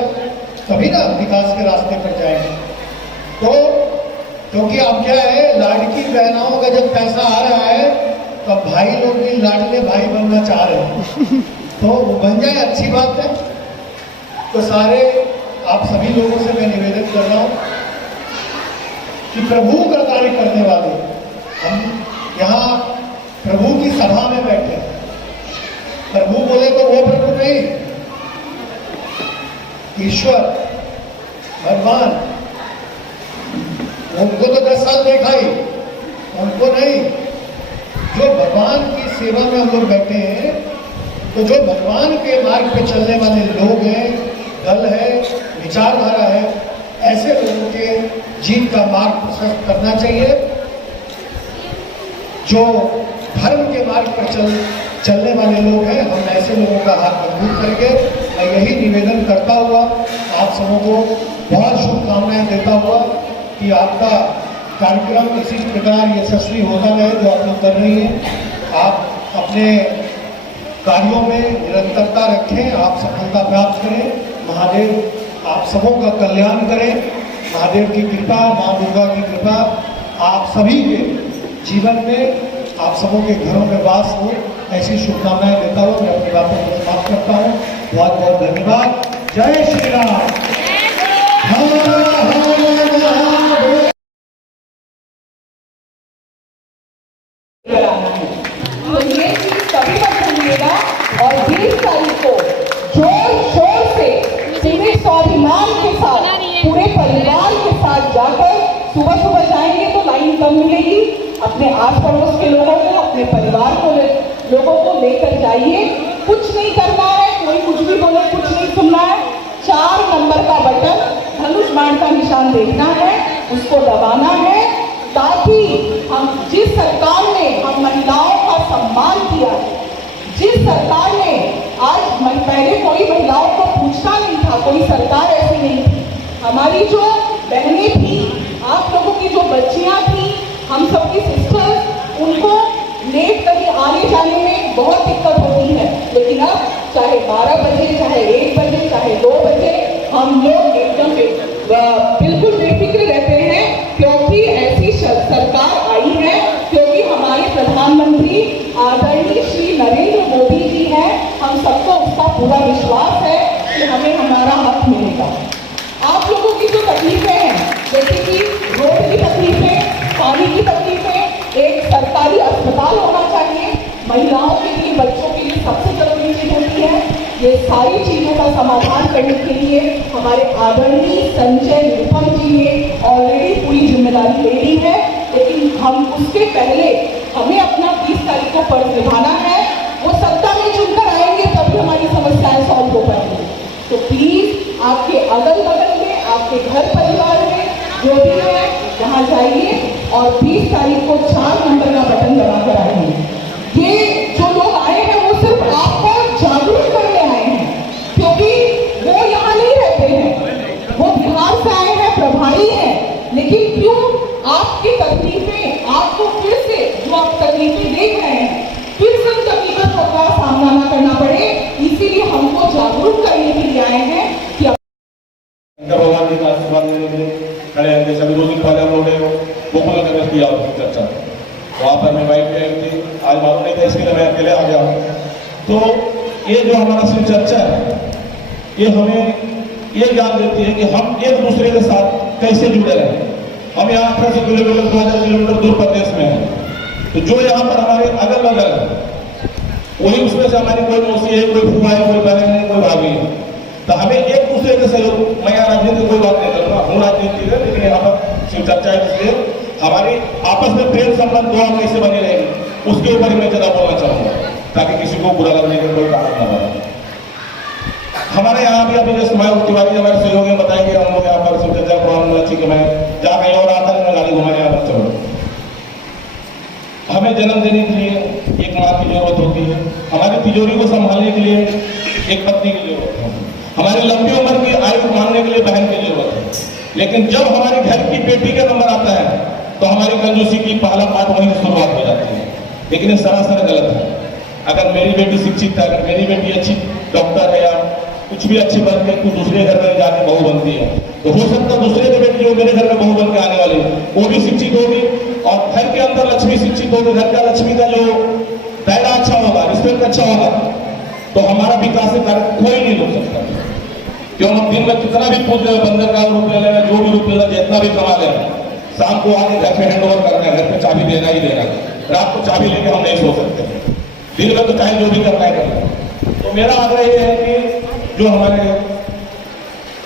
तभी ना विकास के रास्ते पर जाएंगे। तो क्योंकि अब क्या है, लाडकी बहनों का जब पैसा आ रहा है तो भाई लोग भी लाडले भाई बनना चाह रहे हैं, तो वो बन जाए, अच्छी बात है। तो सारे आप सभी लोगों से मैं निवेदन कर रहा हूं कि प्रभु का कार्य करने वाले हम यहाँ प्रभु की सभा में बैठे, प्रभु बोले तो वो प्रभु नहीं, ईश्वर भगवान, उनको तो 10 साल देखा ही, उनको नहीं। जो भगवान की सेवा में हम लोग बैठे हैं, तो जो भगवान के मार्ग पे चलने वाले लोग हैं, दल है, विचारधारा है, ऐसे लोगों के जीवन का मार्ग प्रशस्त करना चाहिए। जो धर्म के मार्ग पर चलने वाले लोग हैं, हम ऐसे लोगों का हाथ मजबूत करके मैं यही निवेदन करता हुआ आप सबों को बहुत शुभकामनाएं देता हुआ कि आपका कार्यक्रम इसी प्रकार यशस्वी होता रहे जो आप लोग कर रही हैं। आप अपने कार्यों में निरंतरता रखें, आप सफलता प्राप्त करें। महादेव आप सबों का कल्याण करें, महादेव की कृपा, माँ दुर्गा की कृपा आप सभी के जीवन में, आप सबों के घरों में वास हो, ऐसी शुभकामनाएं देता हूँ मैं अपनी बातों को समाप्त करता हूँ। बहुत बहुत धन्यवाद। जय श्री राम। तो ये चीज सभी पर सुनिएगा और 20 तारीख को जोर शोर से पूरे स्वाभिमान के साथ, पूरे परिवार के साथ जाकर सुबह सुबह जाएंगे तो लाइन कम मिलेगी। अपने आस पड़ोस के लोगों को, अपने परिवार को लोगों को लेकर जाइए। कुछ नहीं करना है, कोई कुछ भी बोले कुछ नहीं सुनना है। 4 नंबर का बटन, धनुष बाण का निशान देखना है, उसको दबाना है, ताकि हम जिस सरकार ने हम महिलाओं का सम्मान किया, जिस सरकार ने आज पहले कोई महिलाओं को पूछता नहीं था, कोई सरकार ऐसी नहीं थी। हमारी जो बहनें थी, आप लोगों की जो बच्चियां थी, हम सबकी सिस्टर्स, उनको लेट कहीं आने जाने में बहुत दिक्कत होती है। लेकिन अब चाहे 12 बजे, चाहे 1 बजे, चाहे 2 बजे, हम लोग एकदम बिल्कुल बेफिक्र रहते हैं, क्योंकि ऐसी सरकार आई है, क्योंकि हमारे प्रधानमंत्री आदरणीय श्री नरेंद्र मोदी जी हैं। हम सबको उसका पूरा विश्वास है कि हमें हमारा हक मिलेगा। आप लोगों की जो तकलीफें हैं, जैसे कि रोड की तकलीफें, पानी की तकलीफें, एक सरकारी अस्पताल होना चाहिए, महिलाओं के लिए, बच्चों के लिए सबसे जरूरी चीज होती है। ये सारी चीजों का समाधान करने के लिए हमारे आदरणीय संजय निरुपम जी ने ऑलरेडी पूरी जिम्मेदारी ले ली है, लेकिन हम उसके पहले हमें अपना 20 तारीख को फर्ज निभाना है। वो सत्ता में चुनकर आएंगे तभी हमारी समस्याएं सॉल्व हो पाएंगी। तो प्लीज आपके अगल बगल में, आपके घर परिवार में जो भी है, वहां जाइए और 20 तारीख को 4 नंबर का बटन दबाकर आएंगे। ये जो लोग आए हैं वो सिर्फ आपको जागरूक करने आए हैं, क्योंकि वो यहाँ नहीं रहते हैं, वो बिहार से आए हैं, प्रभारी हैं, लेकिन क्यों आपकी तकलीफें, आपको फिर से जो आप तकलीफें देख रहे हैं, फिर से उन तकलीफों का सामना न करना पड़े, इसीलिए हमको जागरूक करने के लिए आए हैं कि भगवान जी का आशीर्वाद लेने के लिए खड़े हैं। जैसे अभी 2 दिन पहले हम लोग ने गोपाल नगर किया उसकी चर्चा, वहाँ पर मेरी वाइफ भी आई थी, आज मालूम नहीं था, इसके लिए मैं अकेले आ गया हूँ। तो ये जो हमारा शिव चर्चा है, ये हमें ये ज्ञान देती है कि हम एक दूसरे के साथ कैसे जुड़े रहे। हम यहाँ 1800 किलोमीटर 2000 किलोमीटर दूर प्रदेश में हैं, तो जो यहाँ पर हमारे अगल बगल है वही उसमें से हमारी कोई मौसी है, कोई फूफा है, कोई बहन है, कोई भाभी है। तो हमें एक दूसरे के सहयोग, मैं यहाँ राजनीति की कोई बात नहीं कर रहा हूँ, राजनीति है, लेकिन यहाँ पर शिव चर्चा है, इसलिए हमारी आपस में प्रेम संबंध दुआ कैसे बनी रहेगी उसके ऊपर ही मैं ज्यादा बोलना चाहूँगा, ताकि किसी को बुरा लगने का कोई कारण न बने। हमारे यहाँ भी अभी जैसे तिवारी हमारे सहयोग में बताएंगे, हम लोग यहाँ पर शिव चर्चा प्रोग्राम अच्छी कि मैं जहाँ कहीं और आता है मैं गाड़ी घुमाने यहाँ पर चलो। हमें जन्म देने के लिए एक माँ की जरूरत होती है, हमारी तिजोरी को संभालने के लिए एक पत्नी की जरूरत है, हमारी लंबी उम्र की आयु मानने के लिए बहन की जरूरत है। लेकिन जब हमारे घर की बेटी का नंबर आता है तो हमारी कंजूसी की पहला पाठ वहीं से शुरुआत हो जाती है। लेकिन ये सरासर गलत है। अगर मेरी बेटी शिक्षित है, अगर मेरी बेटी अच्छी डॉक्टर है या कुछ भी अच्छी बन के कुछ दूसरे घर में जाके बहू बनती है, तो हो सकता है दूसरे की बेटी जो मेरे घर में बहू बन के आने वाली वो भी शिक्षित होगी और घर के अंदर लक्ष्मी शिक्षित होगी, घर का लक्ष्मी का जो दायरा अच्छा होगा, रिस्पेक्ट अच्छा होगा, तो हमारा विकास कार्य कोई नहीं रोक सकता। क्यों हम दिन में कितना भी पूछ रहे, 15 रुपये ले लेना, जो भी रुपये ले, जितना भी कमा लेना, शाम को आके घर पे हैंड ओवर करना है, घर पे चाबी देना ही देना, रात को चाबी लेके हम नहीं सो सकते, दिन में तो चाहे जो भी करना है करना। तो मेरा आग्रह ये है कि जो हमारे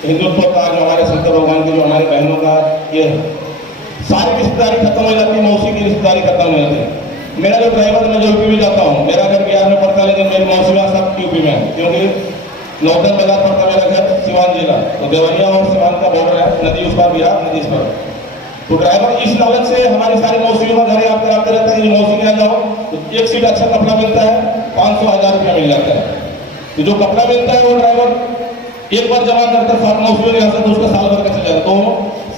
हिंदुत्व का, जो हमारे शंकर भगवान की, जो हमारी बहनों का ये सारी रिश्तेदारी खत्म हो जाती है, मौसी की रिश्तेदारी खत्म हो जाती है। मेरा जो ड्राइवर, मैं जो यूपी में जाता हूँ, मेरा घर बिहार में पड़ता है, लेकिन मेरी मौसी में सब यूपी में है, क्योंकि नौतन बाजार पड़ता मेरा घर सिवान जिला, तो देवरिया और सिवान का बॉर्डर है, नदी उस पर बिहार, नदी इस पर। तो ड्राइवर इस लालच से हमारी सारी मौसियों का घर याद कराते रहता है कि मौसी के यहाँ जाओ तो एक सीट अच्छा कपड़ा मिलता है, 500-1000 रुपया मिल जाता है। तो जो कपड़ा मिलता है वो ड्राइवर एक बार जमा करता है, मौसियों के यहाँ से तो उसका साल भर का चल जाता है, तो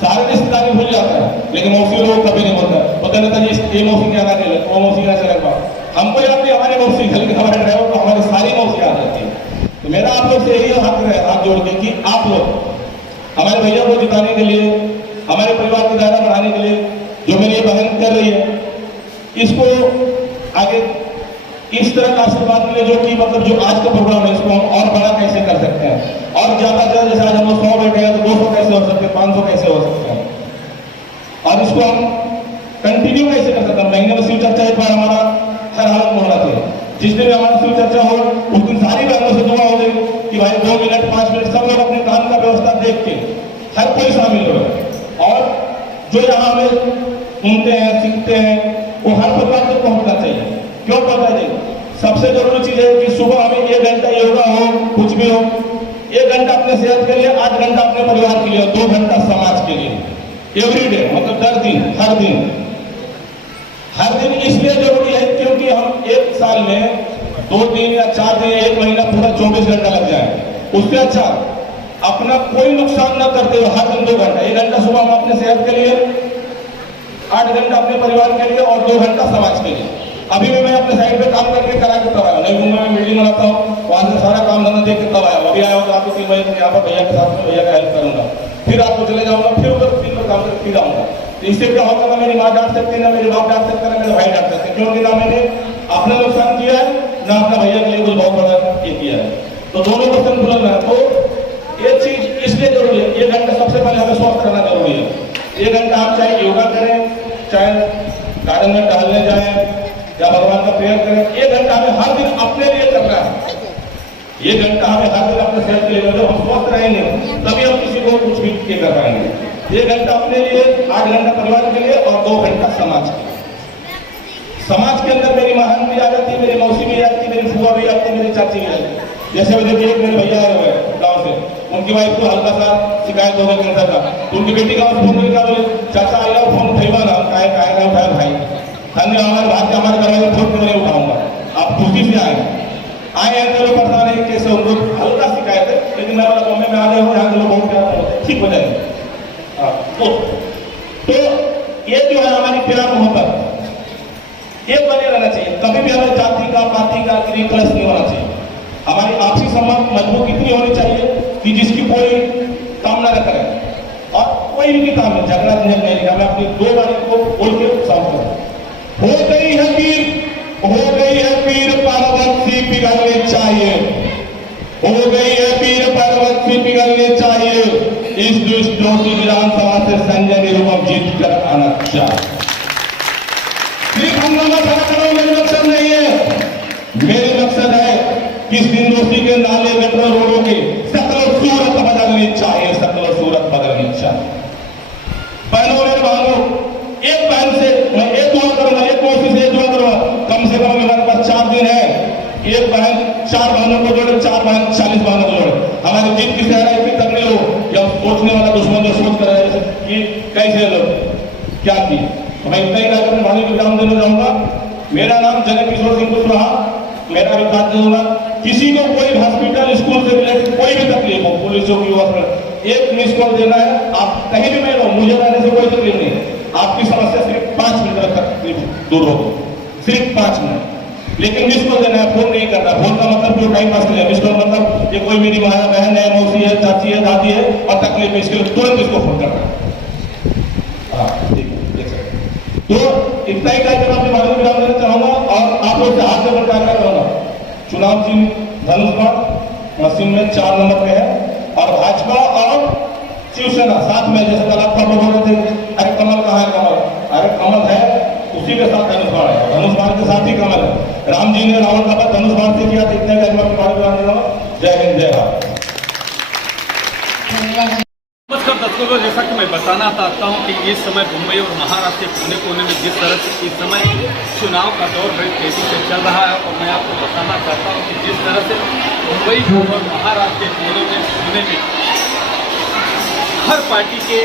सारे रिश्तेदारी भूल जाता है। लेकिन मौसियों लोग कभी नहीं बोलता, पता रहता है ये मौसी के यहाँ चले, वो मौसी के यहाँ चलेगा, हमको याद नहीं हमारी मौसी, लेकिन हमारे ड्राइवर को हमारी सारी मौसी याद रहती है। तो मेरा आप लोग से यही हाथ जोड़ के कि आप लोग हमारे भैया को जिताने के लिए, हमारे परिवार की दायरा बढ़ाने के लिए जो मेरी ये बहन कर रही है, इसको आगे इस तरह का आशीर्वाद मिले जो कि मतलब जो आज का प्रोग्राम है इसको हम और बड़ा कैसे कर सकते हैं, और ज्यादा से ज्यादा, जैसे आज हम लोग 100 बैठे हैं तो 200 कैसे हो सकते हैं, 500 कैसे हो सकते हैं, और इसको हम कंटिन्यू कैसे कर सकते हैं। महीने में शिव चर्चा एक बार हमारा हर हालत में होना चाहिए। जिस दिन हमारी शिव चर्चा हो उस दिन सारी बहनों से दुआ हो गई कि भाई 2 मिनट 5 मिनट सब लोग अपने काम का व्यवस्था देख के हर कोई शामिल हो, और जो यहाँ हमें सुनते हैं सीखते हैं वो हर प्रकार तक पहुंचना चाहिए। क्यों पहुंचना चाहिए? सबसे जरूरी चीज है कि सुबह हमें 1 घंटा योगा हो, कुछ भी हो, 1 घंटा अपने सेहत के लिए, 8 घंटा अपने परिवार के लिए, 2 घंटा समाज के लिए, एवरीडे, मतलब हर दिन इसलिए जरूरी है क्योंकि हम एक साल में 2 दिन या 4 दिन, 1 महीना पूरा 24 घंटा लग जाए, उससे अच्छा अपना कोई नुकसान न करते हुए हर दिन 2 घंटा, 1 घंटा सुबह हम अपने सेहत के लिए, 8 घंटा अपने परिवार के लिए और 2 घंटा समाज के लिए। अभी भी मैं अपने साइड पे काम करके करा के तब आया, नई मुंबई में बिल्डिंग बनाता हूँ, वहां से सारा काम धंधा देख के तब आया। अभी आया होगा आपको 3 महीने यहाँ पर भैया के साथ में, भैया का हेल्प करूंगा, फिर आपको चले जाऊंगा, फिर उधर 3 बार काम करके फिर आऊंगा। तो इससे क्या होगा, ना मेरी माँ डांट सकती है, ना मेरे बाप डांट सकते हैं, ना मेरे भाई डांट सकते हैं, क्योंकि ना मैंने अपना नुकसान किया है, ना अपना भैया के लिए कुछ बहुत बड़ा ये किया है। तो दोनों को संतुलन है। तो ये चीज इसलिए जरूरी है, 1 घंटा सबसे पहले हमें स्वस्थ रहना जरूरी है। 1 घंटा हम चाहे योगा करें, चाहे गार्डन में टहलने जाएं या भगवान का प्रेयर करें, 1 घंटा हमें हर दिन अपने लिए करना है। 1 घंटा हमें हर दिन अपने सेहत के लिए, जब हम स्वस्थ रहेंगे तभी हम किसी को कुछ भी कर पाएंगे। 1 घंटा अपने लिए, 8 घंटा परिवार के लिए और 2 घंटा समाज के लिए। समाज के अंदर मेरी महन भी आ जाती है, मेरी मौसी भी आती है, मेरी फुआ भी आती है, मेरी चाची भी आती है। जैसे वो देखिए मेरे भैया आए हुए हैं गाँव से, उनकी वाइफ को हल्का सा शिकायत हो गई कैंसर का, तो उनकी बेटी गाँव से फोन करके क्या बोले, चाचा आया फोन उठेगा ना, काहे ना उठाया भाई, हमने हमारे भाग हमारे घर में फोन क्यों नहीं उठाऊंगा, आप खुशी से आए हैं तो लोग पता नहीं कैसे, उनको हल्का शिकायत है, लेकिन मैं वाला बॉम्बे में आ गया हूँ, यहाँ के लोग बहुत प्यार होते हैं, ठीक हो जाएंगे। तो ये जो है हमारी प्यार मोहब्बत ये बने रहना चाहिए। कभी भी हमें जाति का, पार्टी का क्लश नहीं होना चाहिए। हमारी आपसी संबंध मजबूत इतनी होनी चाहिए कि जिसकी कोई कामना न करे, और कोई भी काम है झगड़ा झंझट नहीं लिखा। मैं अपनी 2 बार को बोल के साफ करूं। हो गई है पीर पर्वत सी पिघलनी चाहिए, हो गई है पीर पर्वत सी पिघलनी चाहिए, इस डिंडोशी विधानसभा से संजय निरुपम जीत कर आना चाहिए। सिर्फ हंगामा खड़ा करो मेरा मकसद नहीं है। मेरे मकसद है कि इस डिंडोशी के नाले मेट्रो रोडों की सकल सूरत बदलनी चाहिए, सकल सूरत बदलनी चाहिए। बहनों और भाइयों, एक बहन से मैं एक दुआ करूंगा, एक कोशिश से दुआ करूंगा, कम से कम हमारे पास 4 दिन है, एक बहन 4 बहनों को जोड़े, 4 बहन 40 बहनों को जोड़े। हमारी जीत की सहरा इतनी तगड़ी हो या सोचने वाला दुश्मन जो सोच कर है कि कैसे लोग क्या किए। तो मैं इतना ही कहकर अपने भाई को विराम देना चाहूंगा। मेरा नाम जनक किशोर सिंह कुशवाहा, मेरा विकास होगा। किसी को कोई हॉस्पिटल स्कूल से रिलेटेड कोई भी तकलीफ हो, पुलिसों की हॉस्पिटल, एक मिस कॉल देना है। आप कहीं भी मैं रहो, मुझे रहने से कोई तकलीफ नहीं। आपकी समस्या सिर्फ 5 मिनट तक तकलीफ दूर होगी, सिर्फ 5 मिनट। लेकिन मिस कॉल देना है, फोन नहीं करना। फोन का मतलब जो टाइम पास नहीं है। मिस कॉल मतलब ये कोई मेरी माया बहन है, मौसी है, चाची है, दादी है और तकलीफ है, इसके लिए तुरंत इसको फोन करना है। तो इतना ही कहकर अपने बारे में विराम देना चाहूंगा और आप लोग से हाथ में बढ़ा रहूंगा। चुनाव चिन्ह धनुष मशीन में 4 नंबर पे है और भाजपा और शिवसेना साथ में। जैसे कल आप लोग बोल रहे थे, अरे कमल कहाँ है? कमल, अरे कमल है, उसी के साथ धनुष बाण है, धनुष बाण के साथ ही कमल है। राम जी ने रावण का वध धनुष बाण से किया। इतने जय हिंद, जय भारत। नमस्कार दर्शकों, जैसा कि मैं बताना चाहता हूं कि इस समय मुंबई और महाराष्ट्र के कोने कोने में जिस तरह से इस समय चुनाव का दौर बड़ी तेजी से चल रहा है, और मैं आपको बताना चाहता हूं कि जिस तरह से मुंबई और महाराष्ट्र के कोने में हर पार्टी के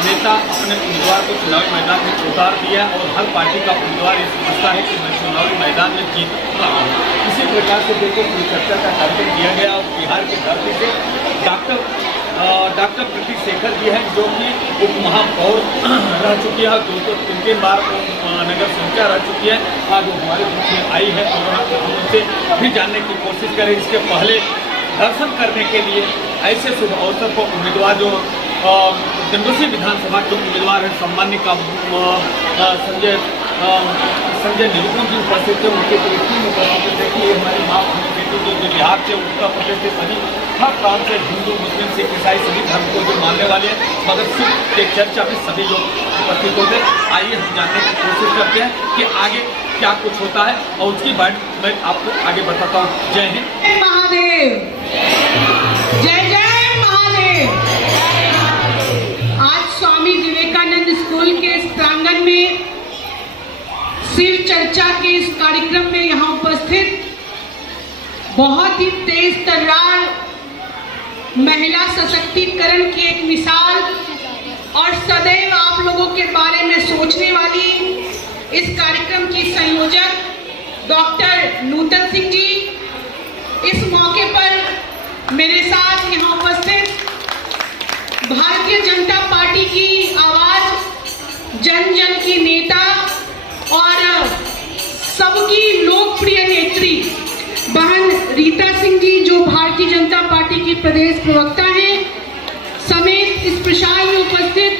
नेता अपने उम्मीदवार को चुनावी मैदान में उतार दिया और हर पार्टी का उम्मीदवार ये समझता है कि मैं चुनावी मैदान में जीत रहा हूँ। इसी प्रकार से देखो परिचर्चा का कार्यक्रम किया गया और बिहार की धरती से डॉक्टर प्रतीक शेखर जी हैं, जो कि उप महापौर रह चुकी है, 2-3 बार नगर संख्या रह चुकी है। आज वो हमारे बीच में आई है और हम उनसे भी जानने की कोशिश करें। इसके पहले दर्शन करने के लिए ऐसे शुभ अवसर पर उम्मीदवार जो डिंडोशी विधानसभा के उम्मीदवार हैं, सम्मान्य का संजय निरुपम जी उपस्थित थे। उनके दृष्टि में उपस्थित थे कि हमारी माँ बेटी जो बिहार से, उत्तर प्रदेश से, सभी हर प्रांत से, हिंदू मुस्लिम सिख ईसाई सभी धर्म को जो मानने वाले हैं, मगर सिर्फ एक चर्चा में सभी लोग उपस्थित होते। आइए हम जानने की कोशिश करते हैं कि आगे क्या कुछ होता है और उसकी बात मैं आपको आगे बताता हूँ। जय हिंद महादेव, जय जय महादेव। आज स्वामी विवेकानंद स्कूल के इस प्रांगण में शिव चर्चा के इस कार्यक्रम में यहाँ उपस्थित बहुत ही तेज तर्रार महिला सशक्तिकरण की एक मिसाल और सदैव आप लोगों के बारे में सोचने वाली इस कार्यक्रम की संयोजक डॉक्टर नूतन सिंह जी, इस मौके पर मेरे साथ यहाँ उपस्थित भारतीय जनता पार्टी की आवाज, जन जन की नेता और सबकी लोकप्रिय नेत्री बहन रीता सिंह जी, जो भारतीय जनता पार्टी की प्रदेश प्रवक्ता हैं, समेत इस प्रसाद में उपस्थित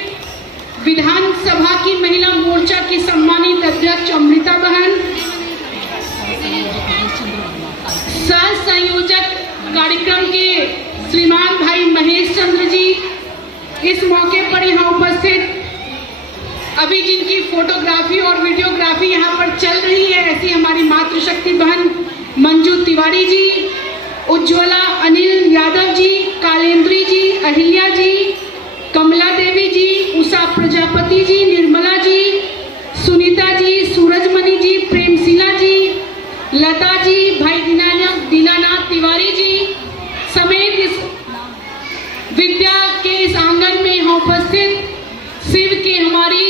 विधानसभा की महिला मोर्चा की सम्मानित अध्यक्ष अमृता बहन, सह संयोजक कार्यक्रम के श्रीमान भाई महेश चंद्र जी, इस मौके पर यहाँ उपस्थित अभी जिनकी फोटोग्राफी और वीडियोग्राफी यहाँ पर चल रही है, ऐसी हमारी मातृशक्ति बहन मंजू तिवारी जी, उज्ज्वला अनिल यादव जी, कालेंद्री जी, अहिल्या जी, कमला देवी जी, उषा प्रजापति जी, निर्मला जी, सुनीता जी, सूरजमणि जी, प्रेमशिला जी, लता जी, भाई दीनानाथ तिवारी जी समेत इस विद्या के इस आंगन में यहाँ उपस्थित शिव के हमारी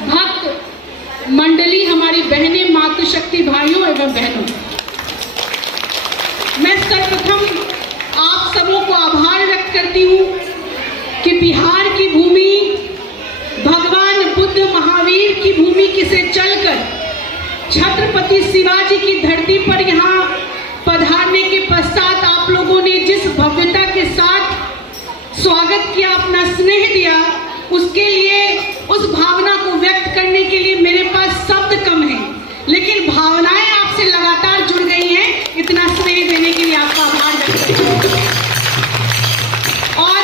भक्त मंडली, हमारी बहनें, मातृशक्ति भाइयों एवं बहनों, मैं सर्वप्रथम आप सबों को आभार व्यक्त करती हूँ कि बिहार की भूमि, भगवान बुद्ध महावीर की भूमि से चलकर छत्रपति शिवाजी की धरती पर यहाँ पधारने के पश्चात आप लोगों ने जिस भव्यता के साथ स्वागत किया, अपना स्नेह दिया, उसके लिए, उस भावना को व्यक्त करने के लिए मेरे पास शब्द कम है, लेकिन भावनाएं आपसे लगातार जुड़ गई हैं। इतना स्नेह देने के लिए आपका आभार व्यक्त करती हूं। और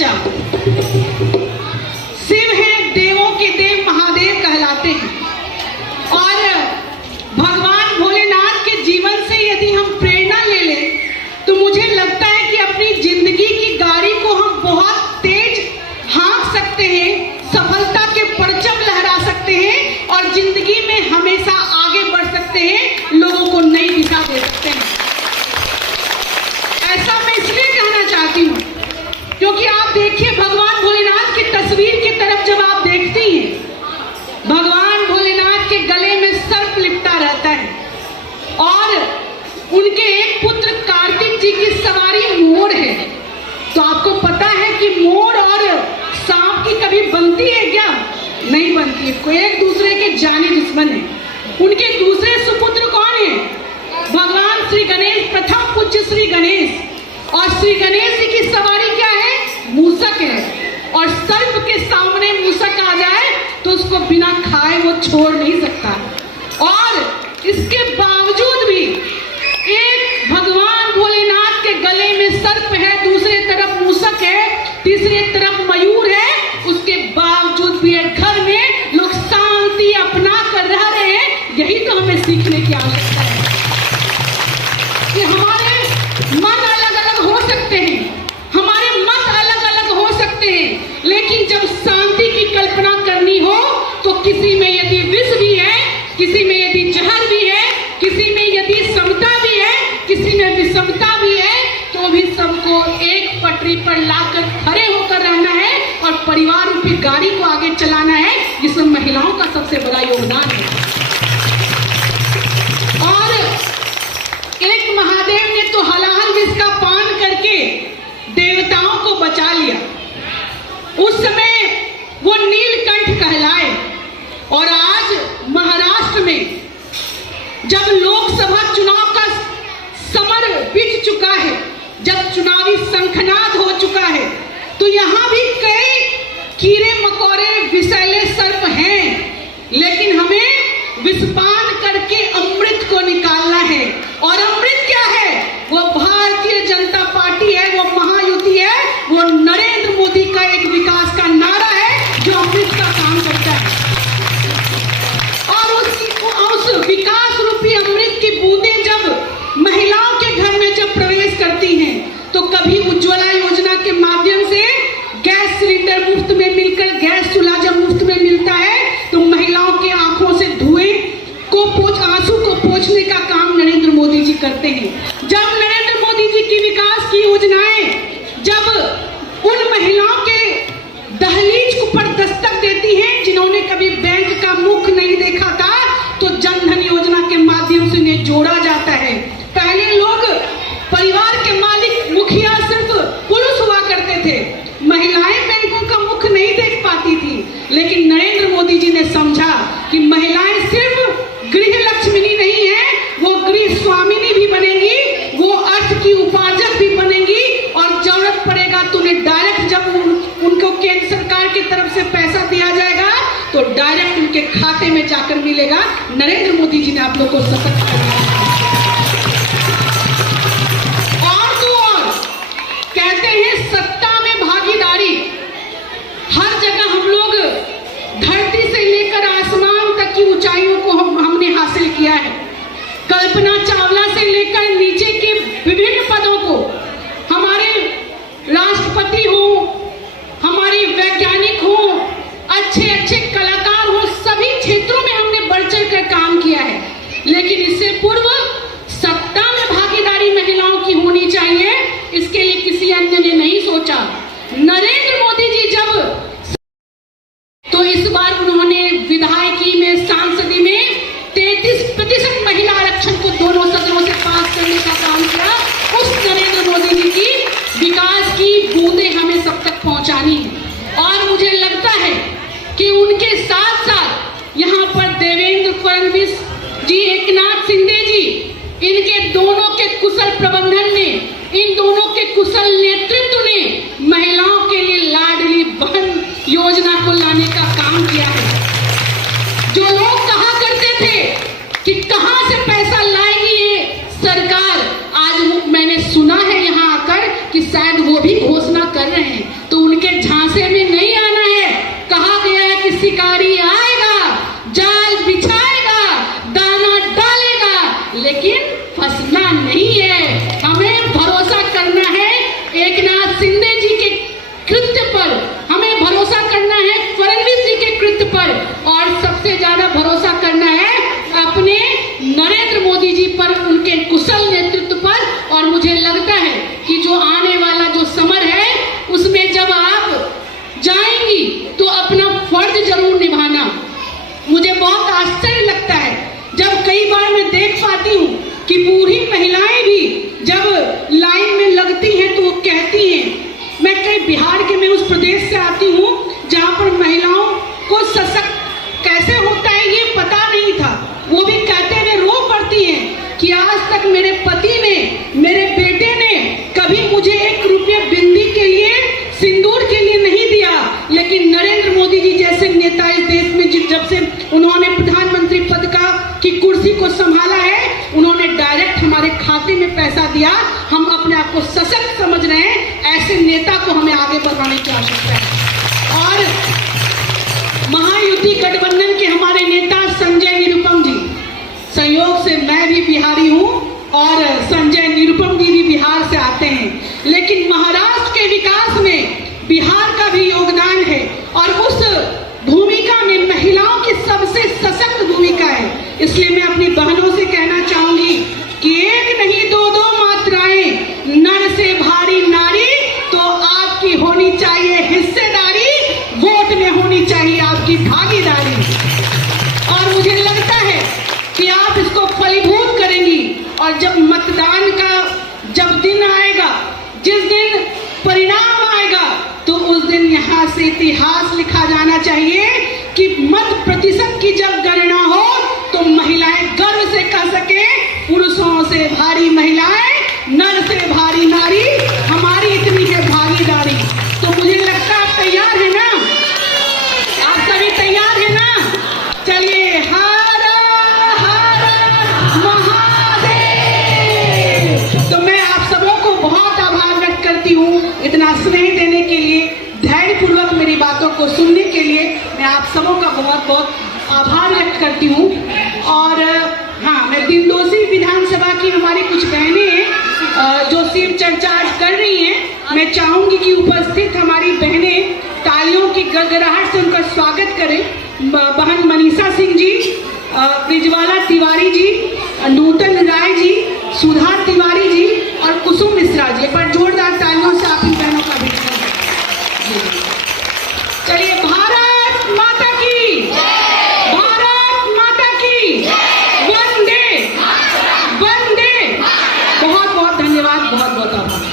चर्चा। शिव है देवों के देव, महादेव कहलाते हैं। और भगवान भोलेनाथ के जीवन से यदि हम प्रेरणा ले लें तो मुझे लगता है कि अपनी जिंदगी की गाड़ी को हम बहुत तेज हाँक सकते हैं, सफलता के परचम लहरा सकते हैं और जिंदगी में हमेशा आगे बढ़ सकते हैं, लोगों को नई दिशा दे सकते हैं। ऐसा मैं इसलिए कहना चाहती हूँ क्योंकि आप देखिए, भगवान भोलेनाथ की तस्वीर की तरफ जब आप देखती हैं, भगवान भोलेनाथ के गले में सर्प लिपटा रहता है और उनके एक पुत्र कार्तिक जी की सवारी मोर है। तो आपको पता है कि मोर और सांप की कभी बनती है क्या? नहीं बनती है, कोई एक दूसरे के जानी दुश्मन है। उनके दूसरे सुपुत्र कौन है? भगवान श्री गणेश, प्रथम पूज्य श्री गणेश। और श्री गणेश जी की सवारी क्या है? मूषक है। और सर्प के सामने मूषक आ जाए तो उसको बिना खाए वो छोड़ नहीं सकता। और इसके बावजूद भी एक भगवान भोलेनाथ के गले में सर्प है, दूसरे तरफ मूषक है, तीसरी तरफ मयूर है, उसके बावजूद भी एक घर में लोग शांति अपना कर रह रहे हैं। यही तो हमें सीखने की आवश्यकता है कि हमारे मन अलग अलग हो सकते हैं, हमारे मत अलग अलग हो सकते हैं, लेकिन जब शांति की कल्पना करनी हो तो किसी में यदि विष भी है, किसी में यदि जहर भी है, किसी में यदि समता भी है, किसी में विषमता भी है, तो भी सबको एक पटरी पर लाकर खड़े होकर रहना है और परिवार रूपी गाड़ी को आगे चलाना है, जिसमें महिलाओं का सबसे बड़ा योगदान है। और एक महादेव ने तो हलाहल विष का पान करके देवताओं को बचा लिया। उस समय वो नीलकंठ कहलाए। और आज महाराष्ट्र में जब लोकसभा चुनाव का समर बीत चुका है, जब चुनावी शंखनाद हो चुका है, तो यहाँ भी कई कीड़े मकोड़े विषैले सर्प हैं, लेकिन हमें विषपान करके अमृत को निकालना है। और अमृत क्या है? वो भारतीय जनता पार्टी है, वो महायुति है, वो नरेंद्र मोदी का एक विकास का नारा है जो अमृत का काम करता है। और उस विकास रूपी अमृत की बूंदें जब महिलाओं के घर में जब प्रवेश करती हैं, तो कभी उज्ज्वला योजना के माध्यम से गैस सिलेंडर मुफ्त में मिलकर, गैस चूल्हा जब मुफ्त में मिलता है, तो महिलाओं के आंखों से धुएं को आंसू को पोंछने का काम नरेंद्र मोदी जी करते हैं। जब नरेंद्र मोदी जी की विकास की योजनाएं जब उन महिलाओं के दहलीज पर दस्तक देती हैं जिन्होंने कभी बैंक का मुख नहीं देखा था, तो जनधन योजना के माध्यम से उन्हें जोड़ा जाता है। पहले लोग परिवार के मालिक मुखिया सिर्फ पुरुष हुआ करते थे, महिलाएं बैंकों का मुख नहीं देख पाती थी, लेकिन नरेंद्र मोदी जी ने समझा कि महिलाएं सिर्फ गृह लक्ष्मी नहीं है, वो गृह स्वामिनी भी बनेंगी, वो अर्थ की उपार्जक भी बनेंगी। और जरूरत पड़ेगा तो उन्हें डायरेक्ट, जब उनको केंद्र सरकार की तरफ से पैसा दिया जाएगा तो डायरेक्ट उनके खाते में जाकर मिलेगा। नरेंद्र मोदी जी ने आप लोग को सशक्त किया। और तो और कहते हैं सत्ता में भागीदारी। हर जगह हम लोग धरती से लेकर आसमान तक की ऊंचाइयों को हमने हासिल किया है। कल्पना चावला से लेकर नीचे के विभिन्न पदों को, हमारे राष्ट्रपति हो, हमारे वैज्ञानिक हो, अच्छे अच्छे कलाकार हो, सभी क्षेत्रों में हमने बढ़ चढ़ कर काम किया है। लेकिन इससे पूर्व सत्ता में भागीदारी महिलाओं की होनी चाहिए, इसके लिए किसी अन्य ने नहीं सोचा। नरेंद्र मोदी जी जब, तो इस बार उन्होंने विधायकी में, सांसदी में 33% महिला आरक्षण को दोनों सदनों से पास करने का काम किया। उस नरेंद्र मोदी जी की विकास की बूंदें हमें सब तक पहुंचानी है। और मुझे लगता है कि उनके साथ साथ यहाँ पर देवेंद्र फडणवीस जी, एकनाथ शिंदे जी, इनके दोनों के कुशल प्रबंधन ने, इन दोनों के कुशल नेतृत्व ने महिलाओं के लिए लाडली बहन योजना को लाने का काम किया है। जो लोग कहा करते थे कि कहां से पैसा लाएगी ये सरकार, आज मैंने सुना है यहाँ आकर कि शायद वो भी वही घोषणा कर रहे हैं, तो उनके झांसे में नहीं आना है। कहा गया है कि शिकारी आएगा, जाल बिछाएगा, दाना डालेगा, लेकिन फंसना नहीं है। हमें भरोसा करना है एकनाथ शिंदे जी के कृत्य पर, हमें भरोसा करना है फडणवीस जी के कृत्य पर, और सबसे ज्यादा भरोसा करना है अपने नरेंद्र मोदी जी पर, उनके कुशल नेतृत्व पर। और मुझे लगता है कि जो आने वाला जो समर है उसमें जब आप जाएंगी तो अपना फर्ज जरूर निभाना। मुझे बहुत आश्चर्य लगता है जब कई बार मैं देख पाती हूँ कि बूढ़ी महिलाएं भी जब लाइन में लगती हैं तो वो कहती हैं, मैं कई बिहार के, मैं उस प्रदेश से आती हूँ जहाँ पर महिलाओं को सशक्त कैसे होता है ये पता नहीं था। वो भी कहते हुए रो पड़ती हैं कि आज तक मेरे पति ने, मेरे बेटे ने कभी मुझे 1 रुपया बिंदी के लिए, सिंदूर के लिए नहीं दिया, लेकिन नरेंद्र मोदी जी जैसे नेता इस देश में जब से उन्होंने प्रधानमंत्री पद की कुर्सी को संभाला है, उन्होंने डायरेक्ट हमारे खाते में पैसा दिया। हम अपने आप को सशक्त समझ रहे हैं, ऐसे नेता को हमें आगे बढ़ाने की आवश्यकता है। और महायुति गठबंधन के हमारे नेता संजय निरुपम जी, संयोग से मैं भी बिहारी हूँ और संजय निरुपम जी भी बिहार से आते हैं, लेकिन महाराष्ट्र के विकास में बिहार का भी योगदान है और उस भूमिका में महिलाओं की सबसे सशक्त भूमिका है। इसलिए मैं अपनी बहनों से कहना चाहूंगी कि 1 नहीं 2 मात्राएं, नर से भारी नारी, तो आपकी होनी चाहिए हिस्सेदारी, वोट में होनी चाहिए आपकी भागीदारी। और मुझे लगता है कि आप इसको फलीभूत करेंगी, और जब मतदान का जब दिन आएगा, जिस दिन परिणाम आएगा, तो उस दिन यहाँ से इतिहास लिखा जाना चाहिए कि मत प्रतिशत की जब गणना हो तो महिलाएं गर्व से कह सके, पुरुषों से भारी महिलाएं, नर से भारी नारी, हमारी इतनी है भागीदारी। तो मुझे लगता है आप तैयार है ना? आप सभी तैयार है ना? चलिए, हर हर महादेव। तो मैं आप सबों को बहुत आभार व्यक्त करती हूँ इतना स्नेह देने के लिए, धैर्यपूर्वक मेरी बातों को सुनने के लिए। मैं आप सबों का बहुत बहुत आभार व्यक्त करती हूँ। और हाँ, मैं दिंडोशी विधानसभा की हमारी कुछ बहनें हैं जो शिव चर्चा कर रही हैं, मैं चाहूंगी कि उपस्थित हमारी बहनें तालियों की गड़गड़ाहट से उनका स्वागत करें। बहन मनीषा सिंह जी, ब्रिजवाला तिवारी जी, नूतन राय जी, सुधा तिवारी जी और कुसुम मिश्रा जी, एक बार जोरदार तालियों से आप इन बहनों का भी। चलिए, भारत माता की, भारत माता की, वंदे वंदे। बहुत बहुत धन्यवाद, बहुत बहुत आभार।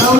Om